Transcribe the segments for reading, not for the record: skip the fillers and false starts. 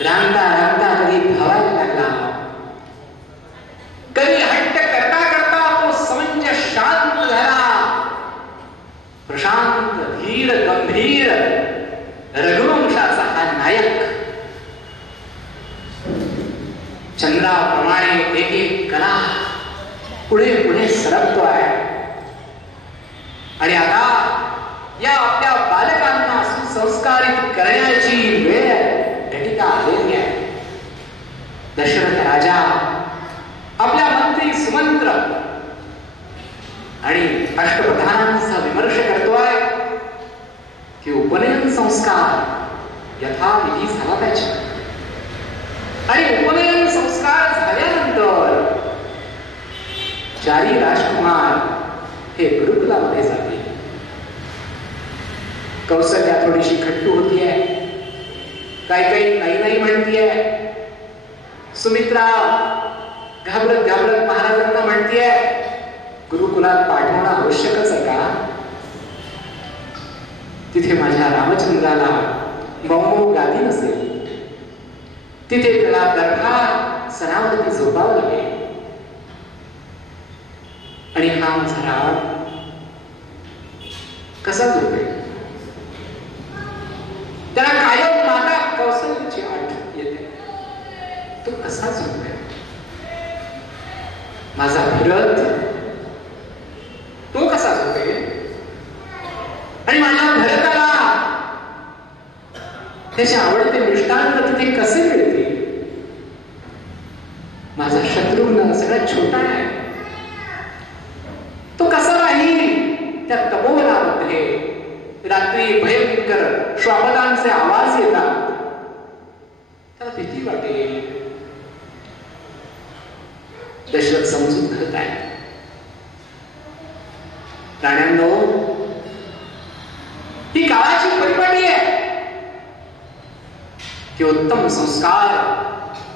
रांगता रांगता कधी धावायला लागला, कधी हट्ट करता करता तो समंजस शांत झाला. प्रशांत धीर गंभीर रघुवंशाचा हा नायक चंद्राप्रमाणे एक एक कला पुढे पुढे सरकतोय. आणि आता या आपल्या बालकांना सुसंस्कारित करण्याची वेळ घटिका आलेली आहे. दशरथ राजा आपल्या मंत्री सुमंत्र आणि अष्टप्रधानांचा विमर्श करतोय की उपनयन संस्कार यथाविधी झाला पाहिजे. आणि उपनयन संस्कार झाल्यानंतर चारी राजकुमार हे गुरुकुलामध्ये जातील. कौसल्या थोडीशी खट्टू होतीये, काही नाही नाही म्हणतीये. सुमित्रा घाबरत घाबरत महाराजांना म्हणतीये, गुरुकुलात पाठवणं आवश्यकच आहे का? तिथे माझ्या रामचंद्राला मऊ गादी नसेल, तिथे त्याला दर्भा सणावरती झोपावं लागेल. आणि हा माझा कसा झोपेल? त्याला कायम माता कौशल्याची आठ येते. तो कसा झोपेल? माझा भरत तो कसा झोपेल? आणि माझ्या भरताला त्याचे आवडते मिष्टान्न तिथे कसे मिळतील? माझा शत्रुघ्न सगळ्यात छोटा आहे, तो कसा राहील त्या तपोवनामध्ये? रात्री भयंकर श्वापदांचे आवाज येतात, त्याला भीती वाटेल. दशरथ समजून करत आहे, प्राण्यांनो, ही काळाची परिपाटी आहे की उत्तम संस्कार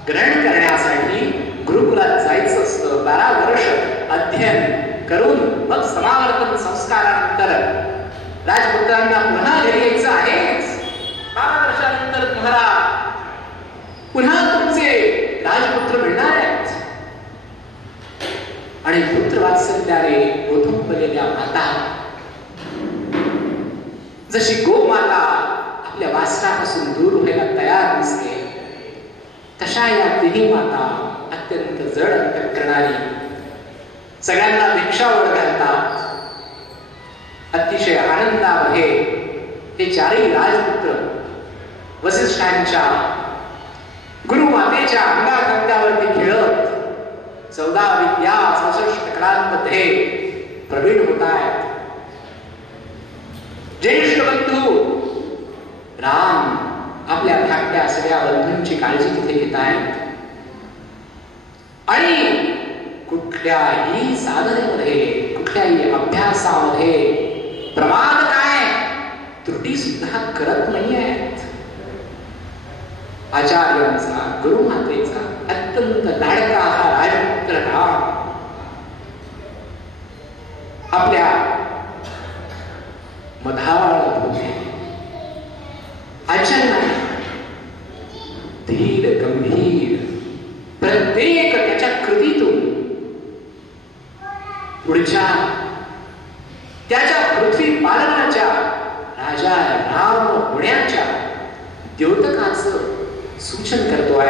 ग्रहण करण्यासाठी गुरुकुलात जायचं असतं. 12 वर्ष अध्ययन करून मग समावर्तन संस्कारानंतर राजपुत्रांना पुन्हा घरी यायचं आहेच. 12 वर्षानंतर तुम्हाला पुन्हा तुमचे राजपुत्र मिळणार आहेत. आणि पुत्रवात्सल्याने ओथंबलेल्या माता, जशी गोमाता आपल्या वासरापासून दूर व्हायला तयार नसते, तशा या तिन्ही माता अत्यंत जड अंतःकरणाने सगळ्यांना भिक्षावळ घालतात. अतिशय आनंदामध्ये हे चारही राजपुत्र वसिष्ठांच्या गुरुमातेच्या अंगाखांद्यावरती खेळत 14 विद्या 64 कलांमध्ये प्रवीण होत आहेत. ज्येष्ठ बंधू राम आपल्या धाकट्या सगळ्या बंधूंची काळजी तिथे घेत आहेत. आणि कुठल्याही साधनेमध्ये, कुठल्याही अभ्यासामध्ये प्रमाद काय, त्रुटी सुद्धा करत नाही आहेत. आचार्यांचा, गुरुमातेचा अत्यंत लाडका हा राजपुत्र राम आपल्या मधाळ भोवती अचानक धीर गंभीर प्रत्येक त्याच्या कृतीतून पुढच्या त्याच्या पृथ्वी पालनाच्या राजा राम होण्याच्या द्योतकाचं सूचन करतोय.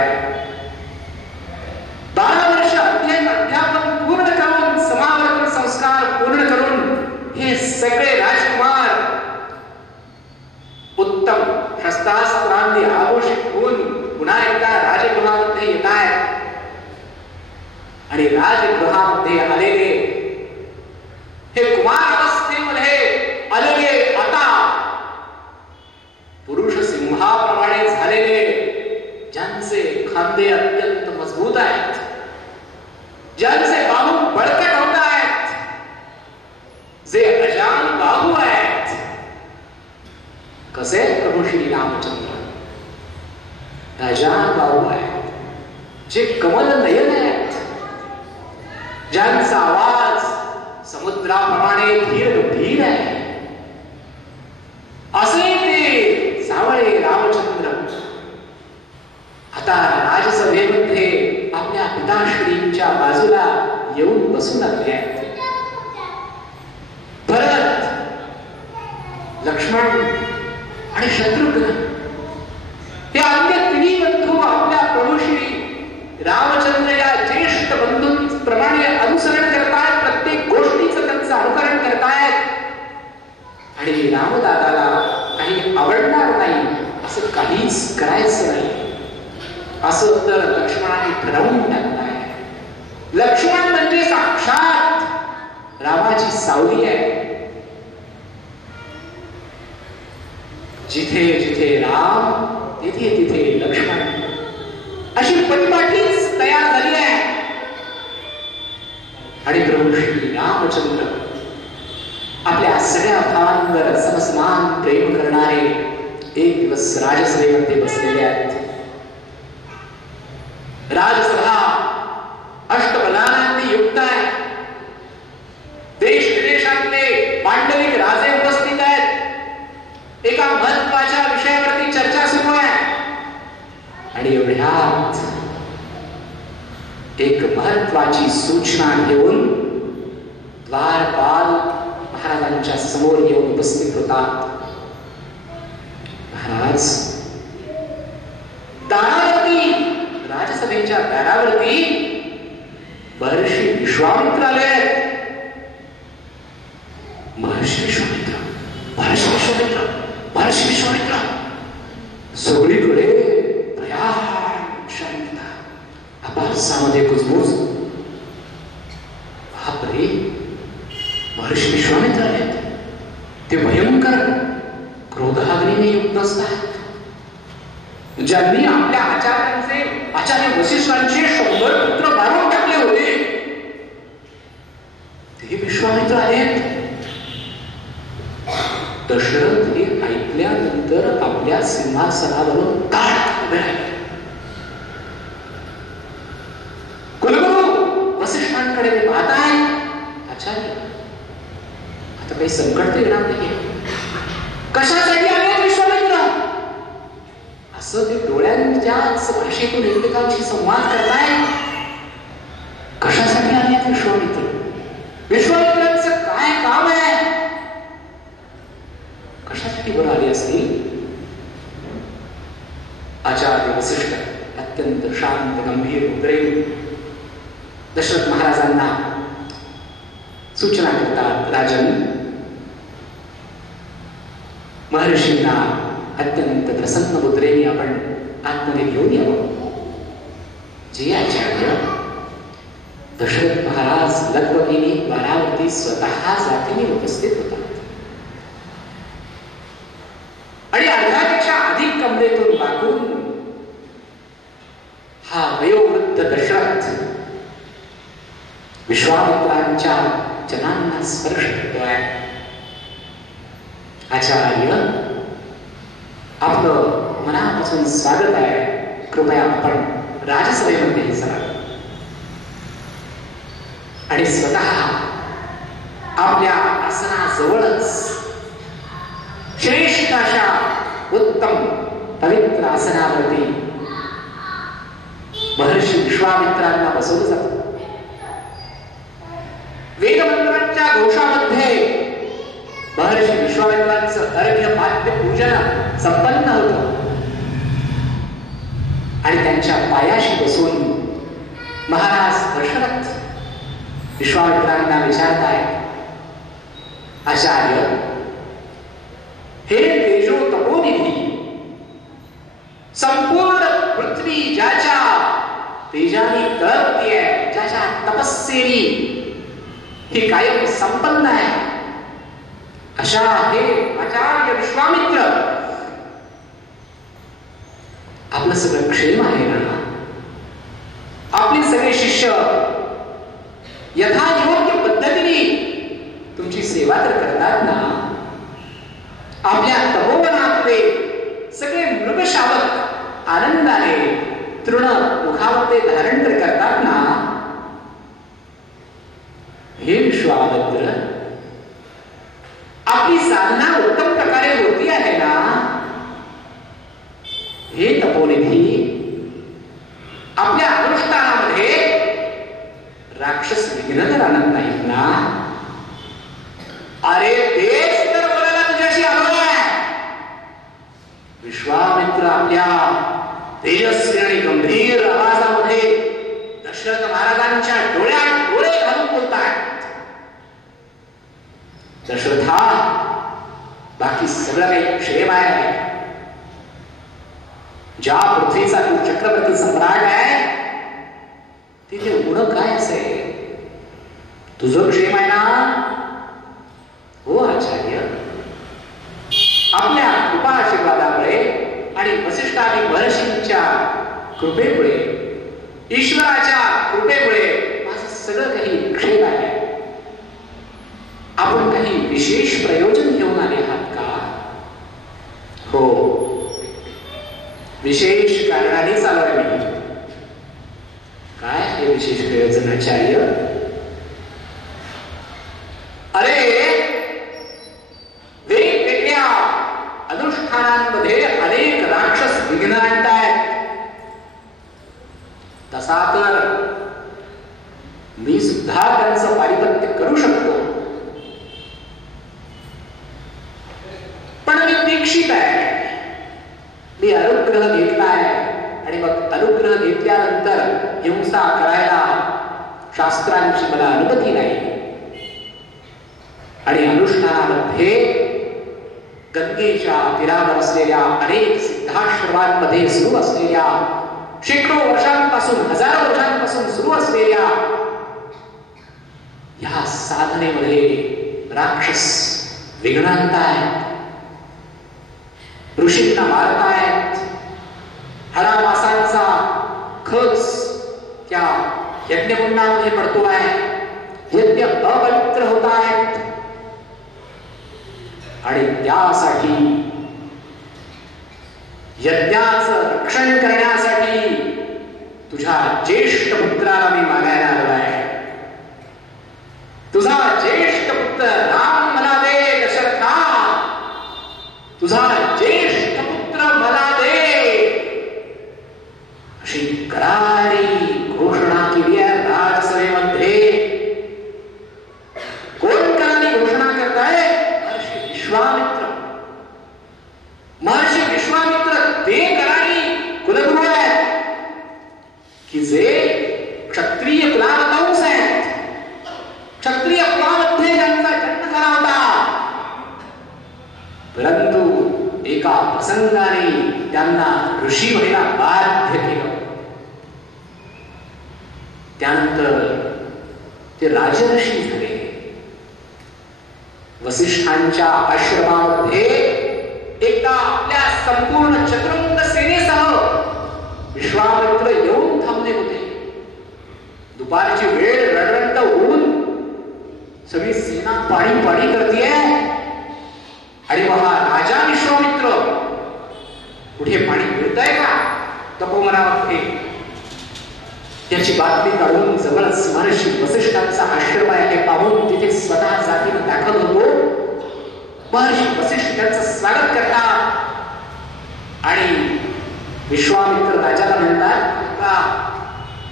12 वर्ष अध्यापन पूर्ण करून, समावर्तन संस्कार पूर्ण करून हे सगळे राजकुमार उत्तम शस्त्रास्त्रांनी आभूषित होऊन पुन्हा एकदा राजगृहामध्ये येत आहेत. आणि राजगृहामध्ये आलेले हे कुमार अवस्थेमध्ये आलेले आता पुरुष सिंहाप्रमाणे झालेले, ज्यांचे खांदे अत्यंत मजबूत आहेत, ज्यांचे बाहू बळकट होत आहेत, जे अजान बाहू आहेत. कसे प्रभू श्री रामचंद्र अजान बाहू आहेत, जे कमल नयन आहेत, ज्यांचा आवाज समुद्राप्रमाणे धीर गंभीर आहे. असे ते सावळे रामचंद्र आता राजसभेमध्ये आपल्या पिताश्रींच्या बाजूला येऊन बसून लागले आहेत. भरत, लक्ष्मण आणि शत्रुघ्न हे अन्य तिन्ही बंधू आपल्या प्रभू श्री रामचंद्र या ज्येष्ठ बंधूंप्रमाणे अनुसरण करतायत. प्रत्येक गोष्टीचं त्यांचं अनुकरण करतायत. आणि रामदादाला काही आवडणार नाही असं काहीच करायचं नाही असं तर लक्ष्मणाने ठरवून टाकलं आहे. लक्ष्मण म्हणजे साक्षात रामाची सावली आहे. जिथे जिथे राम तिथे तिथे लक्ष्मण अशी परिपाठीच तयार झाली आहे. आणि प्रभू श्री रामचंद्र आपल्या सगळ्या भावांवर समसमान प्रेम करणारे एक दिवस राजसभेमध्ये बसलेले आहेत. राजसभा अष्टबलांनी युक्त आहे. देश विदेशातले मांडलिक राजे उपस्थित आहेत. एका महत्वाच्या विषयावरती चर्चा सुरू आहे. आणि एवढ्यात एक महत्वाची सूचना घेऊन द्वारपाल महाराजांच्या समोर येऊन उपस्थित होतात. महाराज, दारावरती, राजसभेच्या दारावरती महर्षी विश्वामित्र आले आहेत. महर्षी विश्वामित्र, महर्षी विश्वामित्र, महर्षी विश्वामित्र. सगळीकडे भयान शांतता, आपापसामध्ये कुजबूज. बापरे, महर्षी विश्वामित्र आहेत. ते भयंकर क्रोधाग्नीने युक्त असतात. ज्यांनी आपल्या आचार्य वसिष्ठांचे 100 पुत्र मारून टाकले होते ते विश्वामित्र आहेत. दशरथ हे ऐकल्यानंतर आपल्या सिंहासनावरून ताठ उभे राहिले. कुलगुरू वसिष्ठांकडे ते पाहत आहे. आचार्य, आता काही संकट येणार नाही. कशासाठी आले विश्वामित्र? असं ते डोळ्यांच्याच भाषेतून एकमेकांशी संवाद करताय. कशासाठी आले विश्वामित्र? विश्वामित्रांचं काय काम आहे? कशासाठी बरं आले असतील? आचार्य वसिष्ठ अत्यंत शांत गंभीर प्रेम दशरथ महाराजांना सूचना करतात. राजन, महर्षींना अत्यंत प्रसन्न मुद्रेने आपण आतमध्ये घेऊन यावं. जे आचार्य. दशरथ महाराज लग्नभूमी द्वारावरती स्वतः जातीने उपस्थित होतात. आणि अर्ध्यापेक्षा अधिक कमरेतून वाकून हा वयोवृद्ध दशरथ विश्वामित्रांच्या जनांना स्पर्श करतोय. आचार्य, आपलं मनापासून स्वागत आहे. कृपया आपण राजसभेमध्ये चला. आणि स्वतः आपल्या आसनाजवळच श्रेष्ठ अशा उत्तम पवित्र आसनावरती महर्षी विश्वामित्रांना बसवलं जातं. वेदमंत्रांच्या घोषामध्ये महर्षी विश्वामित्रांचं अर्घ्य पाद्य पूजन संपन्न होतं. आणि त्यांच्या पायाशी बसून महाराज दशरथ विश्वामित्रांना विचारतायत, आचार्य, हे तेजो तपोनिधी, संपूर्ण पृथ्वी ज्याच्या तेजाने तळपतीये, ज्याच्या तपस्येने ही कायम संपन्न आहे, अशा हे आचार्य विश्वामित्र, आपलं सगळं क्षेम आहे ना? आपले सगळे शिष्य यथायोग्य पद्धतीने तुमची सेवा तर करतात ना? आपल्या तपोवनातले सगळे मृगशावक आनंदाने तृण मुखामध्ये धारण तर करतात ना? हे विश्वामित्र, आपली साधना उत्तम प्रकारे होती आहे ना? हे तपोनिधी, तेजस्वी आणि गंभीर आवाजामध्ये दशरथ महाराजांच्या डोळ्यात डोळे घालून बोलतायत. दशरथा, बाकी सगळं काही क्षेम आहे. ज्या पृथ्वीचा तू चक्रवर्ती सम्राट आहे तिथे उणं काय असेल? तुझं क्षेम आहे ना? हो आचार्य, आपल्या कृपा आशीर्वादामुळे आणि वसिष्ठ आणि महर्षींच्या कृपेमुळे, ईश्वराच्या कृपेमुळे माझं सगळं काही क्षेम आहे. आपण काही विशेष प्रयोजन घेऊन आले आहात का? हो, विशेष कारणानेच आलोय मी. काय हे विशेष प्रयोजन आचार्य? अरे, वेगवेगळ्या अनुष्ठानांमध्ये अनेक राक्षस विघ्न आणतायत. तसा तर मी सुद्धा त्यांचं पारिपत्य करू शकतो, पण मी दीक्षित आहे. मी अनुग्रह घेतलाय आणि मग अनुग्रह घेतल्यानंतर हिंसा करायला शास्त्रांची मला अनुमती नाही. आणि अनुष्ठानामध्ये गंगेच्या तीरावर असलेल्या अनेक सिद्धाश्रमांमध्ये सुरू असलेल्या, शेकडो वर्षांपासून, हजारो वर्षांपासून सुरू असलेल्या या साधनेमध्ये राक्षस विघ्न आणतायत, ऋषींना मारतायत, हरामासांचा खच त्या यज्ञकुंडामध्ये पडतो आहे, यज्ञ अपवित्र होत आहेत. आणि त्यासाठी, यज्ञाचं रक्षण करण्यासाठी तुझ्या ज्येष्ठ पुत्राला मी मागायला आलो आहे. तुझा ज्येष्ठ पुत्र राम मला दे दशरथा, तुझा ज्येष्ठ पुत्र मला दे, अशी करारी घोषणा केली आहे राजसभेमध्ये. कोण करारी घोषणा करताय? विश्वामित्र. महर्षी विश्वामित्र ते करारी कुलगुरू आहेत की जे क्षत्रिय कुलावंश आहेत. क्षत्रिय कुलामध्ये त्यांचा जन्म झाला होता, परंतु एका प्रसंगाने त्यांना ऋषी व्हायला बाध्य केलं. त्यानंतर ते राजऋषी झाले. वसिष्ठांच्या आश्रमामध्ये एकदा आपल्या संपूर्ण चतुरंग सेनेसह विश्वामित्र येऊन थांबले होते. दुपारची वेळ, रणरणत होऊन सगळी सेना पाणी पाणी करतीये आणि मग हा राजा विश्वामित्र, कुठे पाणी मिळतंय का तपोवनामध्ये, त्याची बातमी काढून जवळच महर्षी वसिष्ठांचा आश्रम आहे हे पाहून तिथे स्वतः जातीनं दाखल होतो. महर्षी वसिष्ठ त्यांचं स्वागत करतात आणि विश्वामित्र राजाला म्हणतात का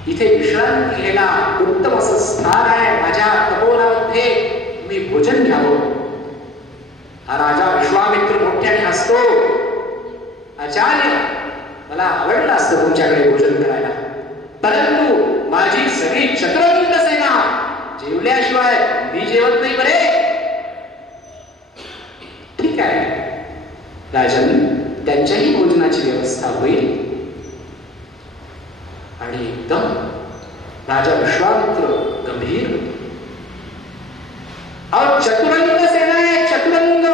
इथे विश्रांती घ्यायला उत्तम असं स्थान आहे, माझ्या तपोवनामध्ये तुम्ही भोजन घ्यावं. हा राजा विश्वामित्र मोठ्याने हसतो. आचार्य, मला आवडलं असतं तुमच्याकडे भोजन करायला, परंतु माझी सगळी चतुरंग सेना जेवल्याशिवाय मी जेवत नाही बरे. ठीक आहे राजन, त्यांच्याही भोजनाची व्यवस्था होईल. आणि एकदम राजा विश्वामित्र गंभीर, और चतुरंग सेना आहे. चतुरंग,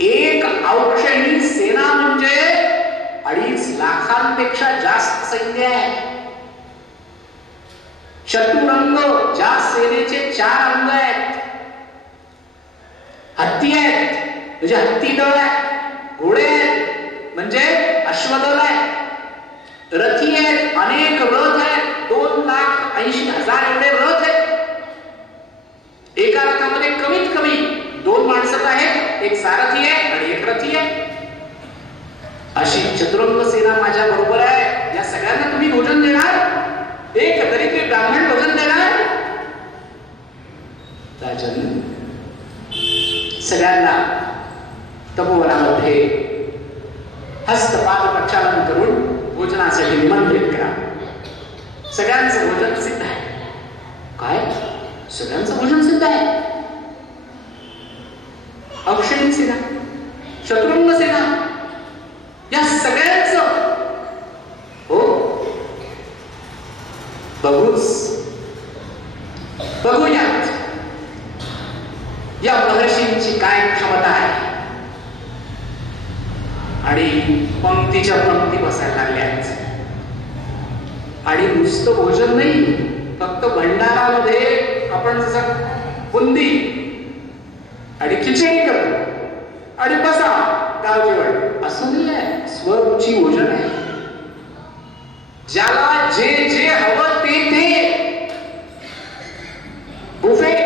एक औक्षणी सेना म्हणजे 2.5 लाखांपेक्षा जास्त सैन्य आहे. चतुरंग, ज्या सेनेचे 4 अंग आहेत. हत्ती आहेत म्हणजे हत्ती दळ आहे, घोडे आहेत म्हणजे अश्वदल आहे, रथी आहेत, अनेक रथ आहेत, 2,80,000 एवढे रथ आहेत. एका रथामध्ये कमीत कमी 2 माणसं आहेत, एक सारथी आहे आणि एक रथी आहे. अशी चतुरंग सेना माझ्या बरोबर आहे. या सगळ्यांना तुम्ही भोजन देणार? एक दरिद्री ब्राह्मण भोजन देणार? राजन, सगळ्यांना तपोवनामध्ये हस्त स्वाद प्रक्षालन करून भोजनासाठी निमंत्रित करा. सगळ्यांचं भोजन सिद्ध आहे. काय? सगळ्यांचं भोजन सिद्ध आहे. अक्षयी सेना, शत्रुघ्न सेना, या सगळ्यांचं हो बघूयात या महर्षींची काय क्षमता आहे. आणि पंक्तीच्या पंक्ती बसायला लागल्यात. आणि नुसतं भोजन नाही, फक्त भंडारामध्ये आपण जसं बुंदी आणि खिचडी करतो आणि बसा गाव जेवण असं नाही आहे. स्वरुची भोजन आहे. ज्याला जे जे हवं ते बुफे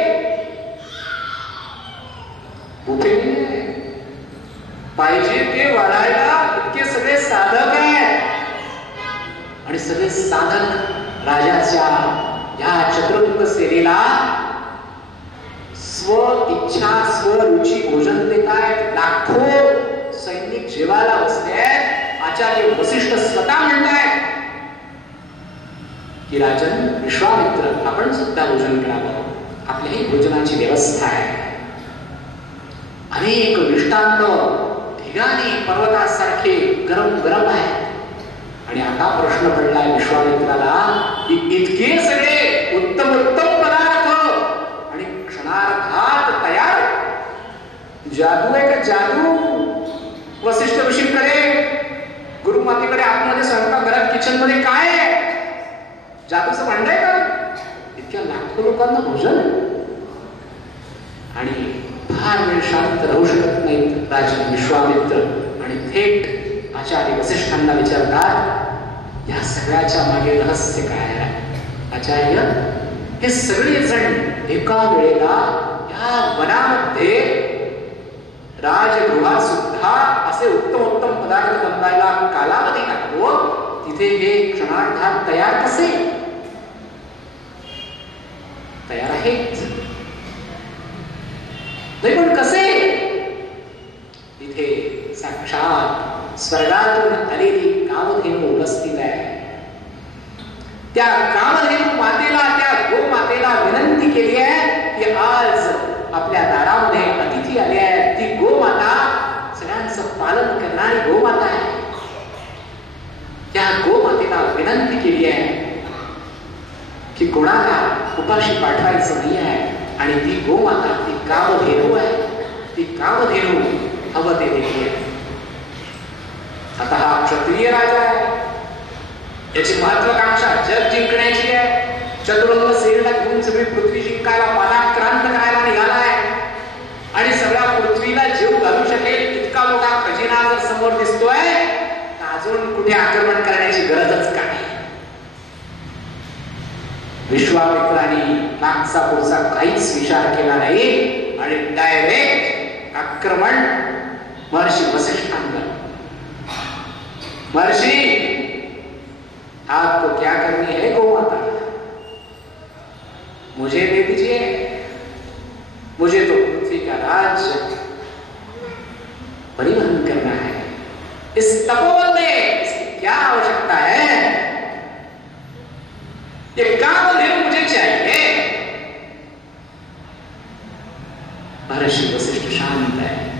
पाहिजे ते वाढायला इतके सगळे साधक आहेत. आणि सगळे साधक राजाच्या या चतुर्मुख सेनेला स्व इच्छा स्वरुची भोजन देत आहेत. लाखो सैनिक जेवायला बसले आहेत. आचार्य वसिष्ठ स्वतः म्हणतायत की राजन विश्वामित्र, आपण सुद्धा भोजन करावं. आपल्याही भोजनाची व्यवस्था आहे. अनेक दृष्टांत ठिकाणी पर्वतासारखे गरम गरम आहे. आणि आता प्रश्न पडलाय विश्वामित्राला की इतके सगळे उत्तम उत्तम पदार्थ आणि क्षणार्धात तयार. जादू आहे का जादू? वसिष्ठ ऋषीकडे गुरुमातेकडे आतमध्ये स्वयंपाकघरात किचन मध्ये काय आहे? जादूचं भांड आहे का? इतक्या लाखो लोकांना भोजन. आणि फार वेळ शांत राहू शकत नाहीत राजा विश्वामित्र. आणि थेट आचार्य वसिष्ठांना विचारतात, या सगळ्याच्या मागे रहस्य काय आहे? आचार्य, हे सगळे जण एका वेळेला या वनामध्ये राजगृहात सुद्धा असे उत्तम उत्तम पदार्थ बनवायला कालावधी लागतो. तिथे हे क्षणार्धात तयार कसे? तयार आहेत नाही, पण कसे? तिथे साक्षात स्वर्गातून आलेली कामधेनू उपस्थित आहे. त्या कामधेनू मातेला, त्या गोमातेला विनंती केली आहे की आज आपल्या दारामध्ये अतिथी आले आहेत. ती गोमाता सगळ्यांचं पालन करणारी गोमाता आहे. त्या गोमातेला विनंती केली आहे की कोणाला उपाशी पाठवायचं नाही आहे. आणि ती गोमाता, ती कामधेनू आहे. ती कामधेनू हवं ते देते. आता हा क्षत्रिय राजा आहे. याची महत्वाकांक्षा जग जिंकण्याची आहे. चतुरंग सेनेला घेऊन सगळी पृथ्वी जिंकायला, पादाक्रांत करायला निघालाय. आणि सगळ्या पृथ्वीला जीव घालू शकेल इतका मोठा खजिना जर समोर दिसतोय, तर अजून कुठे आक्रमण करण्याची गरजच काय? विश्वामित्रांनी मागचा पुढचा काहीच विचार केला नाही आणि डायरेक्ट आक्रमण महर्षी वसिष्ठांवर. महर्षी, आपको क्या करनी है गोमाता? मुझे दे दीजिए. मुझे तो पृथ्वी का राज्य परिवहन करना है. इस तपोवन में इसकी क्या आवश्यकता है? ये कामधेनु मुझे चाहिए. महर्षि वसिष्ठ शांत आहे.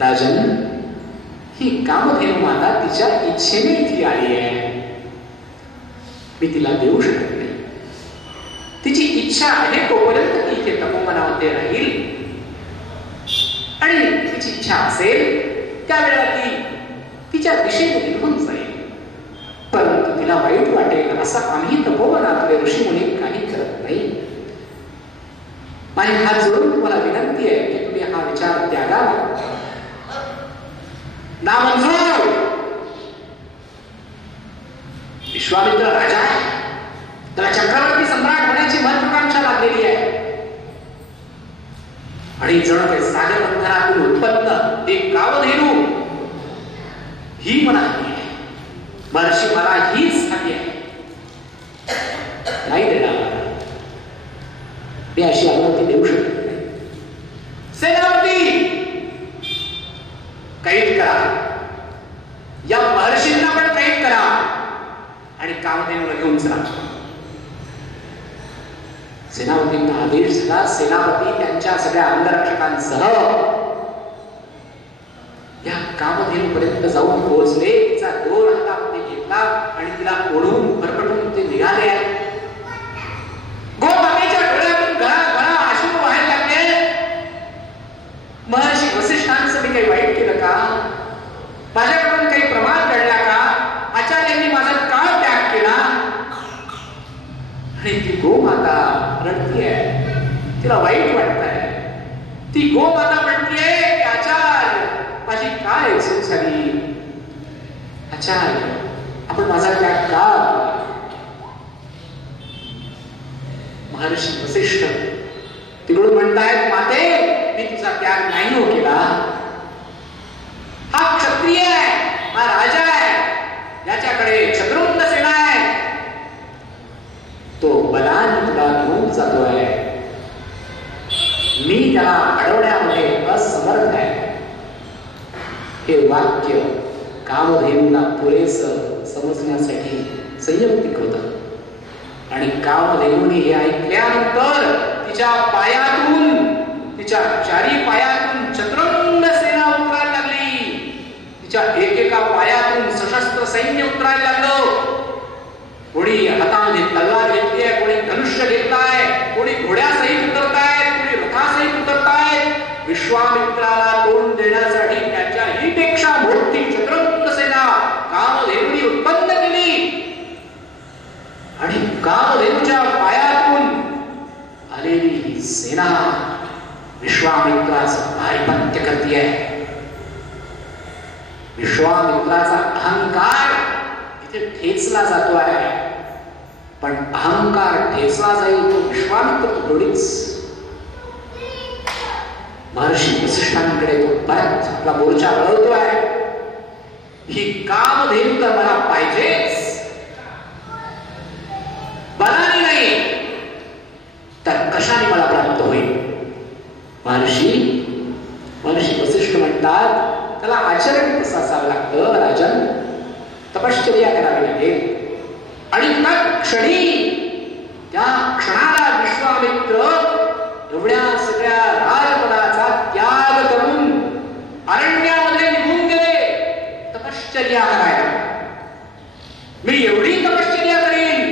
राजन, ही कामधेनु माता तिच्या इच्छेने इथे आली आहे. मी तिला देऊ शकत नाही. तिची इच्छा आहे तोपर्यंत ती इथे तपोवनामध्ये राहील. आणि तिची इच्छा असेल त्यावेळेला ती तिच्या दिशेने निघून जाईल. परंतु तिला वाईट वाटेल असं आम्ही तपोवनातले ऋषीमुनी काही करत नाही. माझी हात जोडून तुम्हाला विनंती आहे की तुम्ही हा विचार त्यागावा. नामंजूर. विश्वामित्र राजा आहे. त्याला चक्रवर्ती सम्राट होण्याची महत्वाकांक्षा लागलेली आहे. आणि जण काही सागर बंधनातून उत्पन्न एक कामधेनू ही मला हवी आहे. महर्षी, मला हीच हवी आहे. नाही देणार. मी अशी अनुमती देऊ शकत नाही. सेनापती, कैद करा. कामधेनूला घेऊन चला. सेनापतींना आदेश झाला. सेनापती त्यांच्या सगळ्या अंगरक्षकांसह या कामधेनूपर्यंत जाऊन पोहोचले. तिचा दोर हातामध्ये घेतला आणि तिला ओढून फरफटून ते निघाले. गोमातेच्या डोळ्यातून घळा अश्रू व्हायला लागले. महर्षी वसिष्ठांचं मी काही वाईट केलं का? माझ्याकडून काही प्रमाद घडला का? आचार्यांनी माझा का त्याग केला? आणि ती गोमाता रडतीये. तिला वाईट वाटतंय. ती गोमाता म्हणतीये की आचार्य माझी काय चूक झाली? आचार्य आपण माझा त्याग का? महर्षी वसिष्ठ तिकडून म्हणतायत माते मी तुझा त्याग नाही हो केला. हा क्षत्रिय आहे, हा राजा आहे, याच्याकडे शत्रुघ्न सेना आहे. तो बलाने तुला घेऊन जातोय. मी त्याला अडवण्यामध्ये असमर्थ आहे. हे वाक्य कामधेनूला पुरेसं समजण्यासाठी संयुक्तिक होतं. आणि कामधेनूने हे ऐकल्यानंतर तिच्या पायातून, तिच्या चारी पायातून शत्रुघ्न सेना उतरायला लागली. तिच्या एकेका पायातून सशस्त्र सैन्य उतरायला लागलं. कोणी हातामध्ये तलवार घेतली आहे, कोणी धनुष्य घेतलाय, कोणी घोड्यासहित उतरतायत, कोणी रथासहित उतरतायत. विश्वामित्राला तोंड देण्यासाठी त्याच्याही पेक्षा मोठी शत्रुघ्न सेना कामधेनूने उत्पन्न केली. आणि कामधेनूच्या पायातून आलेली ही सेना विश्वामित्राचं पारिपत्य करतीये. विश्वामित्राचा अहंकार इथे ठेचला जातो आहे. पण अहंकार ठेचला जाईल तो विश्वामित्र थोडीच. महर्षी वसिष्ठांकडे तो परत आपला मोर्चा वळवतो आहे. ही कामधेनू तर मला पाहिजेच, बलाने नाही तर कशाने मला प्राप्त होईल? महर्षी वसिष्ठ म्हणतात त्याला आचरण कसं असावं लागतं राजन? तपश्चर्या करावी लागेल. आणि त्या क्षणाला विश्वामित्र एवढ्या सगळ्या राजपदाचा त्याग करून अरण्यामध्ये निघून गेले तपश्चर्या करायला. मी एवढी तपश्चर्या करेन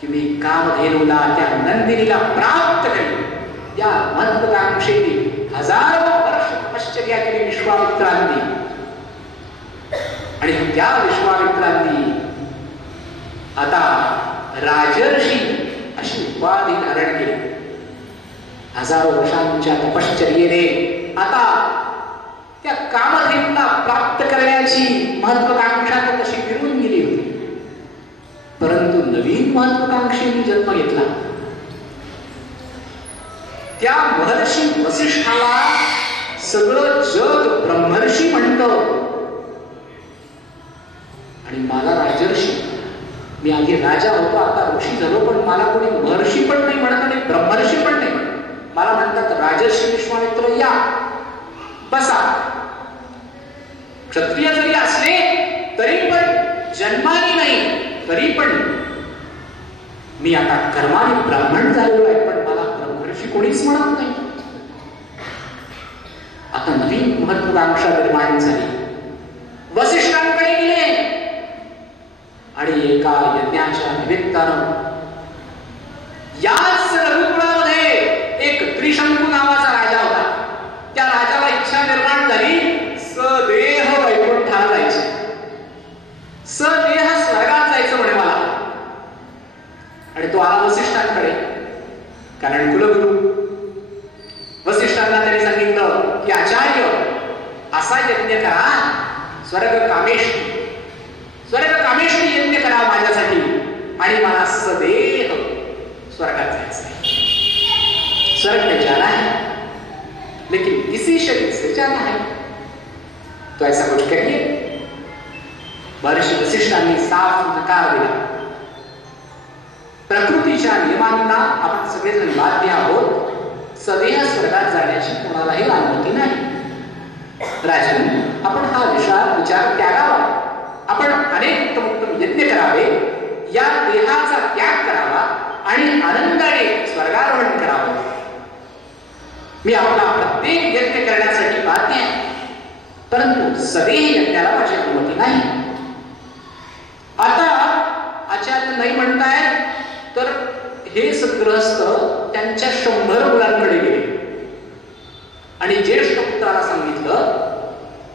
की मी कामधेनूला, त्या नंदिनीला प्राप्त करेन. त्या महत्वाकांक्षेने हजारो वर्ष तपश्चर्या केली विश्वामित्रांनी. आणि त्या विश्वामित्रांनी आता राजर्षी अशी उपाधी धारण केली. हजारो वर्षांच्या तपश्चर्येने आता त्या कामधेनूला प्राप्त करण्याची महत्वाकांक्षा तर तशी विरून गेली होती. परंतु नवीन महत्वाकांक्षेने जन्म घेतला. त्या महर्षी वसिष्ठाला सगळं जग ब्रह्मर्षी म्हणतं आणि मला राजर्षी. मी आधी राजा होतो, आता ऋषी झालो, पण मला कोणी महर्षी पण नाही म्हणत आणि ब्रह्मर्षी पण नाही म्हणत. मला म्हणतात राजर्षी विश्वामित्र या बसा. क्षत्रिय जरी असले तरी पण जन्माने नाही, तरी पण मी आता कर्माने ब्राह्मण झालेलो आहे, पण मला ब्रह्मर्षी कोणीच म्हणत नाही. आता नवीन महत्वाकांक्षा निर्माण झाली. वसिष्ठांकडे गेले आणि एका यज्ञाच्या निमित्तानं याच रघुकुळामध्ये एक त्रिशंकू नावाचा राजा होता. त्या राजाला इच्छा निर्माण झाली सदेह वैकुंठाला जायचे, सदेह स्वर्गात जायचं म्हणे मला. आणि तो आला वसिष्ठांकडे, कारण कुलगुरु. वसिष्ठांना त्यांनी सांगितलं की आचार्य असा यज्ञ करा, स्वर्ग कामेष्टी यज्ञ करा माझ्यासाठी आणि मला सदेह स्वर्गात जायचं है. स्वर्ग में जाना है लेकिन इसी शरीर से जाना है, तो ऐसा कुछ करिए. महर्षी वसिष्ठांनी साफ नकार दिला. प्रकृतीच्या नियमांना आपण सगळेजण बाध्य आहोत. सदेह स्वर्गात जाण्याची कोणालाही अनुमती नाही. राजन, आपण हा विचार त्यागावा. आपण अनेक उत्तम यज्ञ करा या देहाचा त्याग करावा आणि आनंदाने स्वर्गारोहण करावं. मी आपला प्रत्येक यज्ञ करण्यासाठी बाध्य आहे, परंतु सगळे यज्ञाला माझी अनुमती नाही. आता आचार्य नाही म्हणतायत, तर हे सद्गृहस्थ त्यांच्या 100 मुलांकडे गेले आणि ज्येष्ठ पुत्राला सांगितलं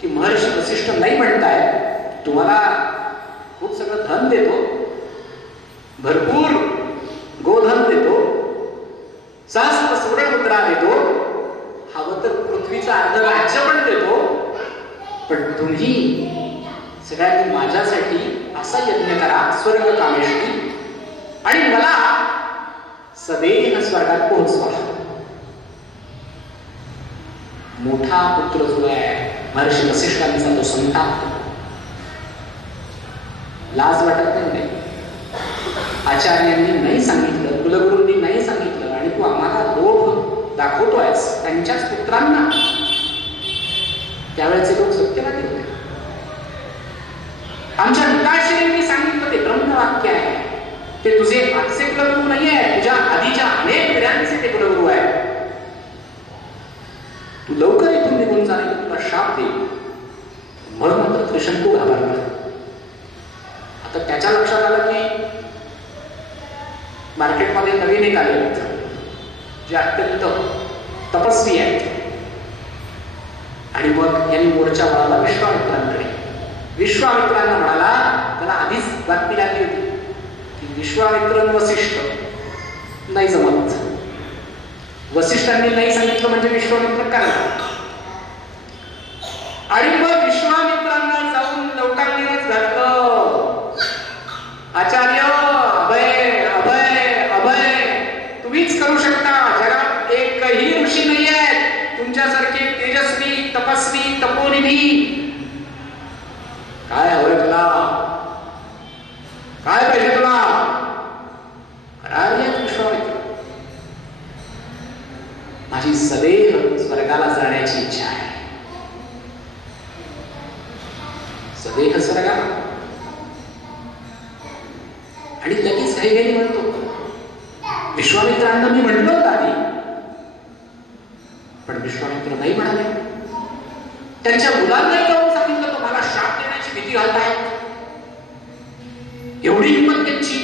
की महर्षी वसिष्ठ नाही म्हणतायत, तुम्हाला खूप सगळं धन देतो, भरपूर गोधन देतो, सहस्त्र सुवर्णमुद्रा देतो, हवं तर पृथ्वीचा अर्ध राज्य पण देतो, पण तुम्ही सगळ्यांनी माझ्यासाठी असा यज्ञ करा स्वर्ग कामेष्टी आणि मला सदैव स्वर्गात पोहोचवा. मोठा पुत्र जो आहे महर्षी वसिष्ठांचा तो संताप, लाज वाटत नाही. आचार्यांनी नाही सांगितलं, कुलगुरूंनी नाही सांगितलं आणि तू आम्हाला लोभ दाखवतोयस त्यांच्याच पुत्रांना. त्यावेळेचे लोक सत्यवादी होते. आमच्या पिताश्रींनी सांगितलं ते ब्रह्मवाक्य आहे, ते तुझे आजचे कुलगुरू नाही आहे, तुझ्या आधीच्या अनेक पिढ्यांचे ते कुलगुरू आहे. तू लवकर इथून निघून जाणे, तुला शाप दे. म्हणून मात्र त्रिशंकू घाबरला. आता त्याच्या लक्षात आलं की मार्केटमध्ये नवीन एक आले जे अत्यंत तपस्वी आहेत आणि मग यांनी मोर्चा वळाला विश्वामित्रांकडे. विश्वामित्रांना म्हणाला, त्याला आधीच बातमी लागली होती की विश्वामित्र वसिष्ठ नाही जमत. वसिष्ठांनी नाही सांगितलं म्हणजे विश्वामित्र करणार. आणि मग विश्वामित्रांना जाऊन लवटांनीच घातलं, आचार्य अभय अभय अभय तुम्हीच करू शकता, जगात एकही ऋषी नाही आहेत तुमच्यासारखे तेजस्वी तपस्वी तपोनिधी. काय हवंय तुला, काय पाहिजे तुला? विश्वामित्र, माझी सदैव स्वर्गाला जाण्याची इच्छा आहे. सदैव स्वर्गाला. आणि लगेच काही म्हणतो, विश्वामित्रांना मी म्हणलो होतं आधी, पण विश्वामित्र नाही म्हणाले. त्यांच्या मुलांना जाऊन सांगितलं, तुम्हाला शाप देण्याची भीती घालतायत. एवढी हिंमत त्यांची,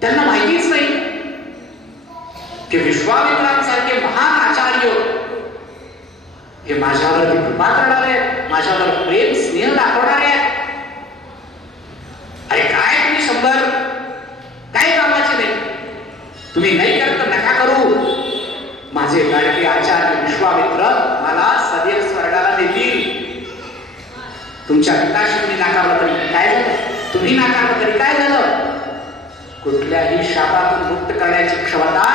त्यांना माहितीच नाही की विश्वामित्रांसारखे महान आचार्य हे माझ्यावर कृपा करणारे, माझ्यावर प्रेम स्नेह दाखवणारे आहेत. अरे काय तुम्ही 100 काही कामाचे नाही, तुम्ही नाही करत नका करू. माझे लाडके आचार्य विश्वामित्र मला सदैव स्वर्गाला देतील. तुमच्या पिताश्रींनी नाकारलं तरी काय झालं, तुम्ही नाकारलं तरी काय झालं? कुठल्याही शापातून मुक्त करण्याची क्षमता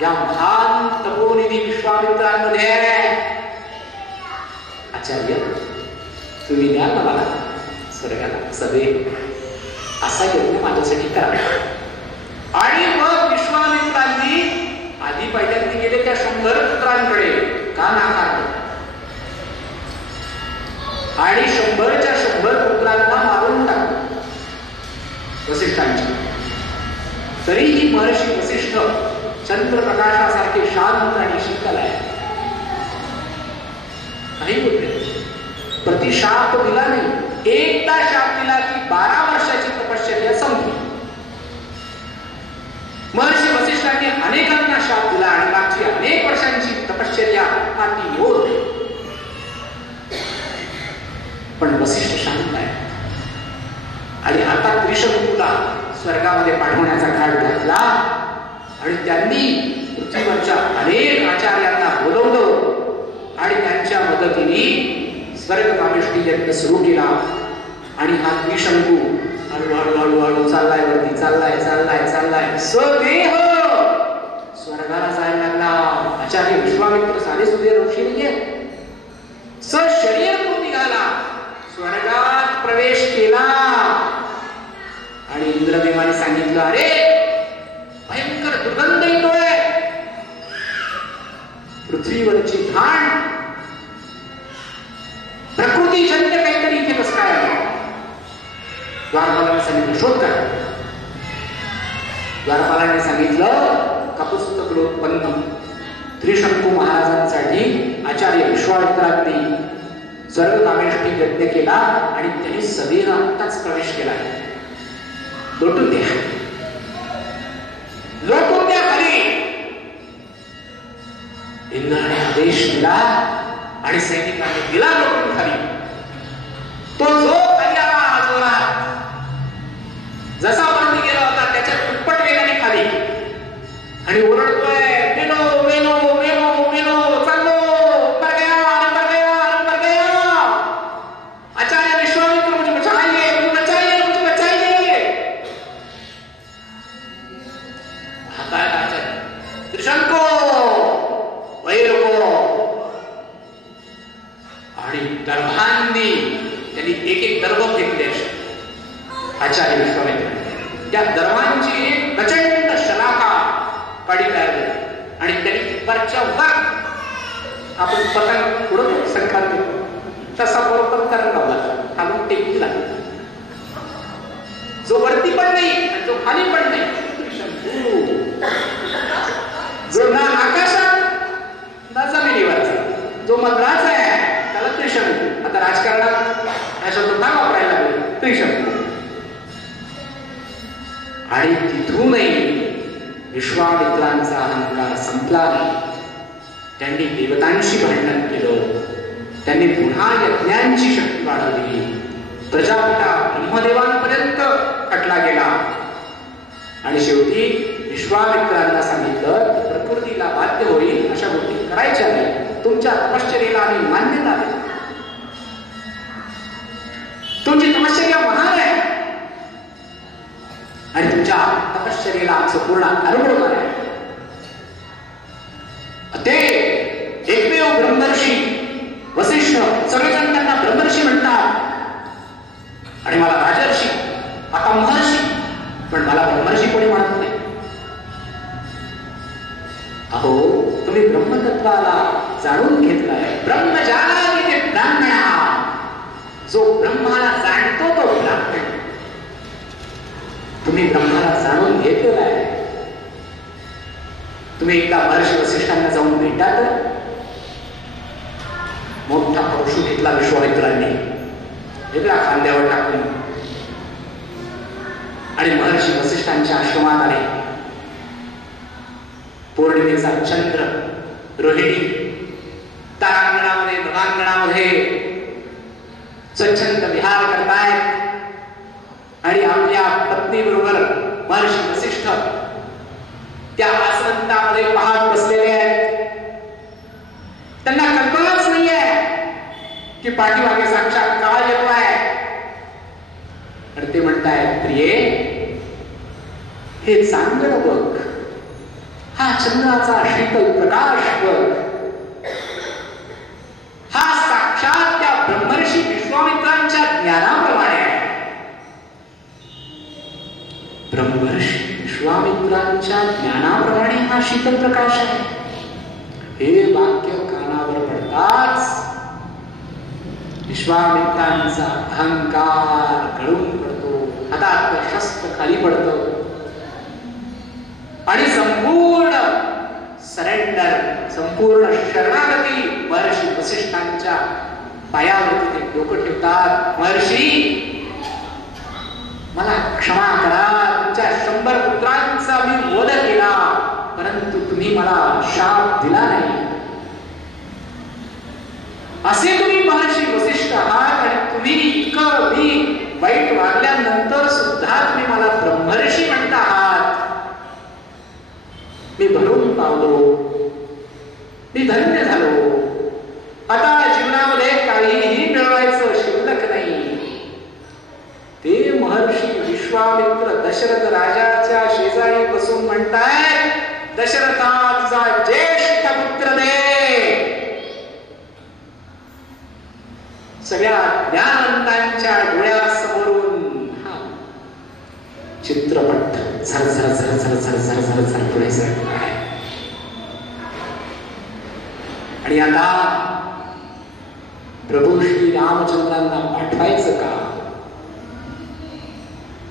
या महान तपोनिधी विश्वामित्रांमध्ये आहे. आचार्य तुम्ही द्या मला स्वर्गाला सदैव असा यज्ञ माझ्यासाठी करा. आणि मग विश्वामित्रांनी आधी पहिल्यांदा गेले त्या 100 पुत्रांकडे, का नाकारलं? आणि 100च्या 100 पुत्रांना मारून टाकलं वसिष्ठांची. तरीही महर्षी वसिष्ठ चंद्रप्रकाशासारखे शांत आणि शीतल आहे. काही बोलले, प्रतिशाप दिला नाही. एकदा शाप दिला की 12 वर्षाची तपश्चर्या संपली. महर्षी वसिष्ठांनी अनेकांना शाप दिला आणि मागची अनेक वर्षांची तपश्चर्या हाती मोड. पण वसिष्ठ शांत आहे आणि आता त्रिशंकूला स्वर्गामध्ये पाठवण्याचा घाट घातला आणि त्यांनी पृथ्वीवरच्या अनेक आचार्यांना बोलवलं आणि त्यांच्या मदतीने स्वर्गकामेष्टी यज्ञ सुरू केला. आणि हा त्रिशंकू हळूहळू हळूहळू चाललाय वरती, चाललाय चाललाय चाललाय, सदेह स्वर्गाला जायला लागला. आचार्य विश्वामित्र साधे सुधे ऋषी नाहीये, सशरीर तो निघाला, स्वर्गात प्रवेश केला. आणि इंद्रदेवाने सांगितलं, अरे भयंकर दुर्गंध येतोय, पृथ्वीवरची घाण, प्रकृतीजन्य काहीतरी इथे कसं काय आहे? द्वारपालाने सांगितलं, शोध करा. द्वारपालांनी सांगितलं का पुस्तकोत्पन्न त्रिशंकू महाराजांसाठी आचार्य विश्वामित्रांनी सर्व कामेष्टी यज्ञ केला आणि त्यांनी सभेला आत्ताच प्रवेश केला. लोटून द्या, लोटून द्या खाली. इंद्राने आदेश दिला आणि सैनिकांनी दिला लोटून खाली. तो जो खाली आला जोरात, जसा वरती गेला होता त्याच्या दुप्पट वेगाने खाली आणि ओरडतोय मेलो मेलो मेलो मेलो चाललो पर गया आचार्य विश्वामित्र मुझे बचाइए मुझे बचाइए मुझे बचाइए. हाताय आचार्य त्रिशंको वैरको आणि दर्भांनी त्यांनी एक एक दर्भ फेकले आचार्य विश्वामित्र. त्या दर्भांची एक प्रचंड शलाका काढी तयार झाली आणि त्यांनी वरच्या वर आपण पतंग उडवतो संक्रांत तसा बरोबर करून लावला, खालून टेकला. जो वरती पण नाही आणि जो खाली पण नाही, जो ना आकाशात ना जमिनीवरचा, जो मधलाच आहे त्याला त्रिशंकू. आता राजकारणात हा शब्द का वापरायला लागले, त्रिशंकू. आणि तिथूनही विश्वामित्रांचा अहंकार संपला नाही. त्यांनी देवतांशी भांडण केलं, त्यांनी पुन्हा यज्ञांची शक्ती वाढवली, प्रजापिता ब्रह्मदेवांपर्यंत खटला गेला आणि शेवटी विश्वामित्रांना सांगितलं प्रकृतीला बाध्य होईल अशा गोष्टी करायच्या नाही. तुमच्या तपश्चर्येला आम्ही मान्यता देतो, तुमची तपश्चर्या महान आहे आणि तुमच्या तपश्चर्येला आमचं पूर्ण अनुमोदन आहे. ते एकमेव ब्रह्मर्षी वसिष्ठ, सगळेजण त्यांना ब्रह्मर्षी म्हणतात आणि मला राजर्षी, आता महर्षी, पण मला ब्रह्मर्षी कोणी म्हणत नाही. अहो तुम्ही ब्रह्मतत्वाला जाणून घेतलाय. ब्रह्मजानाति ते ब्राह्मणः, जो ब्रह्माला जाणतो तो ब्राह्मण. तुम्ही ब्रह्माला जाणून घेतलेला आहे. तुम्ही एकदा महर्षी वसिष्ठांना जाऊन भेटाल. मोठा परशु घेतला विश्वामित्रांनी, वेगळा खांद्यावर टाकून आणि महर्षी वसिष्ठांच्या आश्रमात आले. पौर्णिमेचा चंद्र, रोहिणी तारांगणामध्ये नभांगणामध्ये स्वच्छंद विहार करतायत आणि आपल्या पत्नी बरोबर महर्षी वसिष्ठ त्या आसनतामध्ये पाहत बसलेले आहेत. त्यांना कल्पनाच नाहीये की पाठीमागे साक्षात काळ येतो आहे. तर ते म्हणतायत प्रिये, हे चांगलं बघ, हा चंद्राचा शीतल प्रकाश बघ, हा साक्षात त्या ब्रह्मर्षी विश्वामित्रांच्या ज्ञानाप्रमाणे आहे. ब्रह्मर्षी विश्वामित्रांच्या ज्ञानाप्रमाणे हा शीतल प्रकाश आहे. हे वाक्य कानावर पडताच विश्वामित्रांचा अहंकार गळून पडतो, हातातलं शस्त्र खाली पडतं आणि संपूर्ण सरेंडर, संपूर्ण शरणागती महर्षी वसिष्ठांच्या पायावरती ते डोकं ठेवतात. महर्षी मला क्षमा करा, तुमच्या 100 पुत्रांचा मी वध केला, परंतु तुम्ही मला शाप दिला नाही. असे तुम्ही महर्षी वसिष्ठ आहात आणि तुम्ही इतकं मी वाईट वागल्यानंतर सुद्धा तुम्ही मला ब्रह्मर्षी म्हणता आहात. मी भरून पावलो, मी धन्य झालो. आता जीवनामध्ये काहीही मिळवायचं शिल्लक नाही. ते महर्षी विश्वामित्र दशरथ राजाच्या शेजारी बसून म्हणतायत, दशरथा तुझा ज्येष्ठ पुत्र दे. सगळ्या ज्ञानवंतांच्या डोळ्यासमोरून हा चित्रपट झरझर झरझर झरझर झरझर पुढे सरकला आहे. आणि आता प्रभू श्री रामचंद्रांना पाठवायचं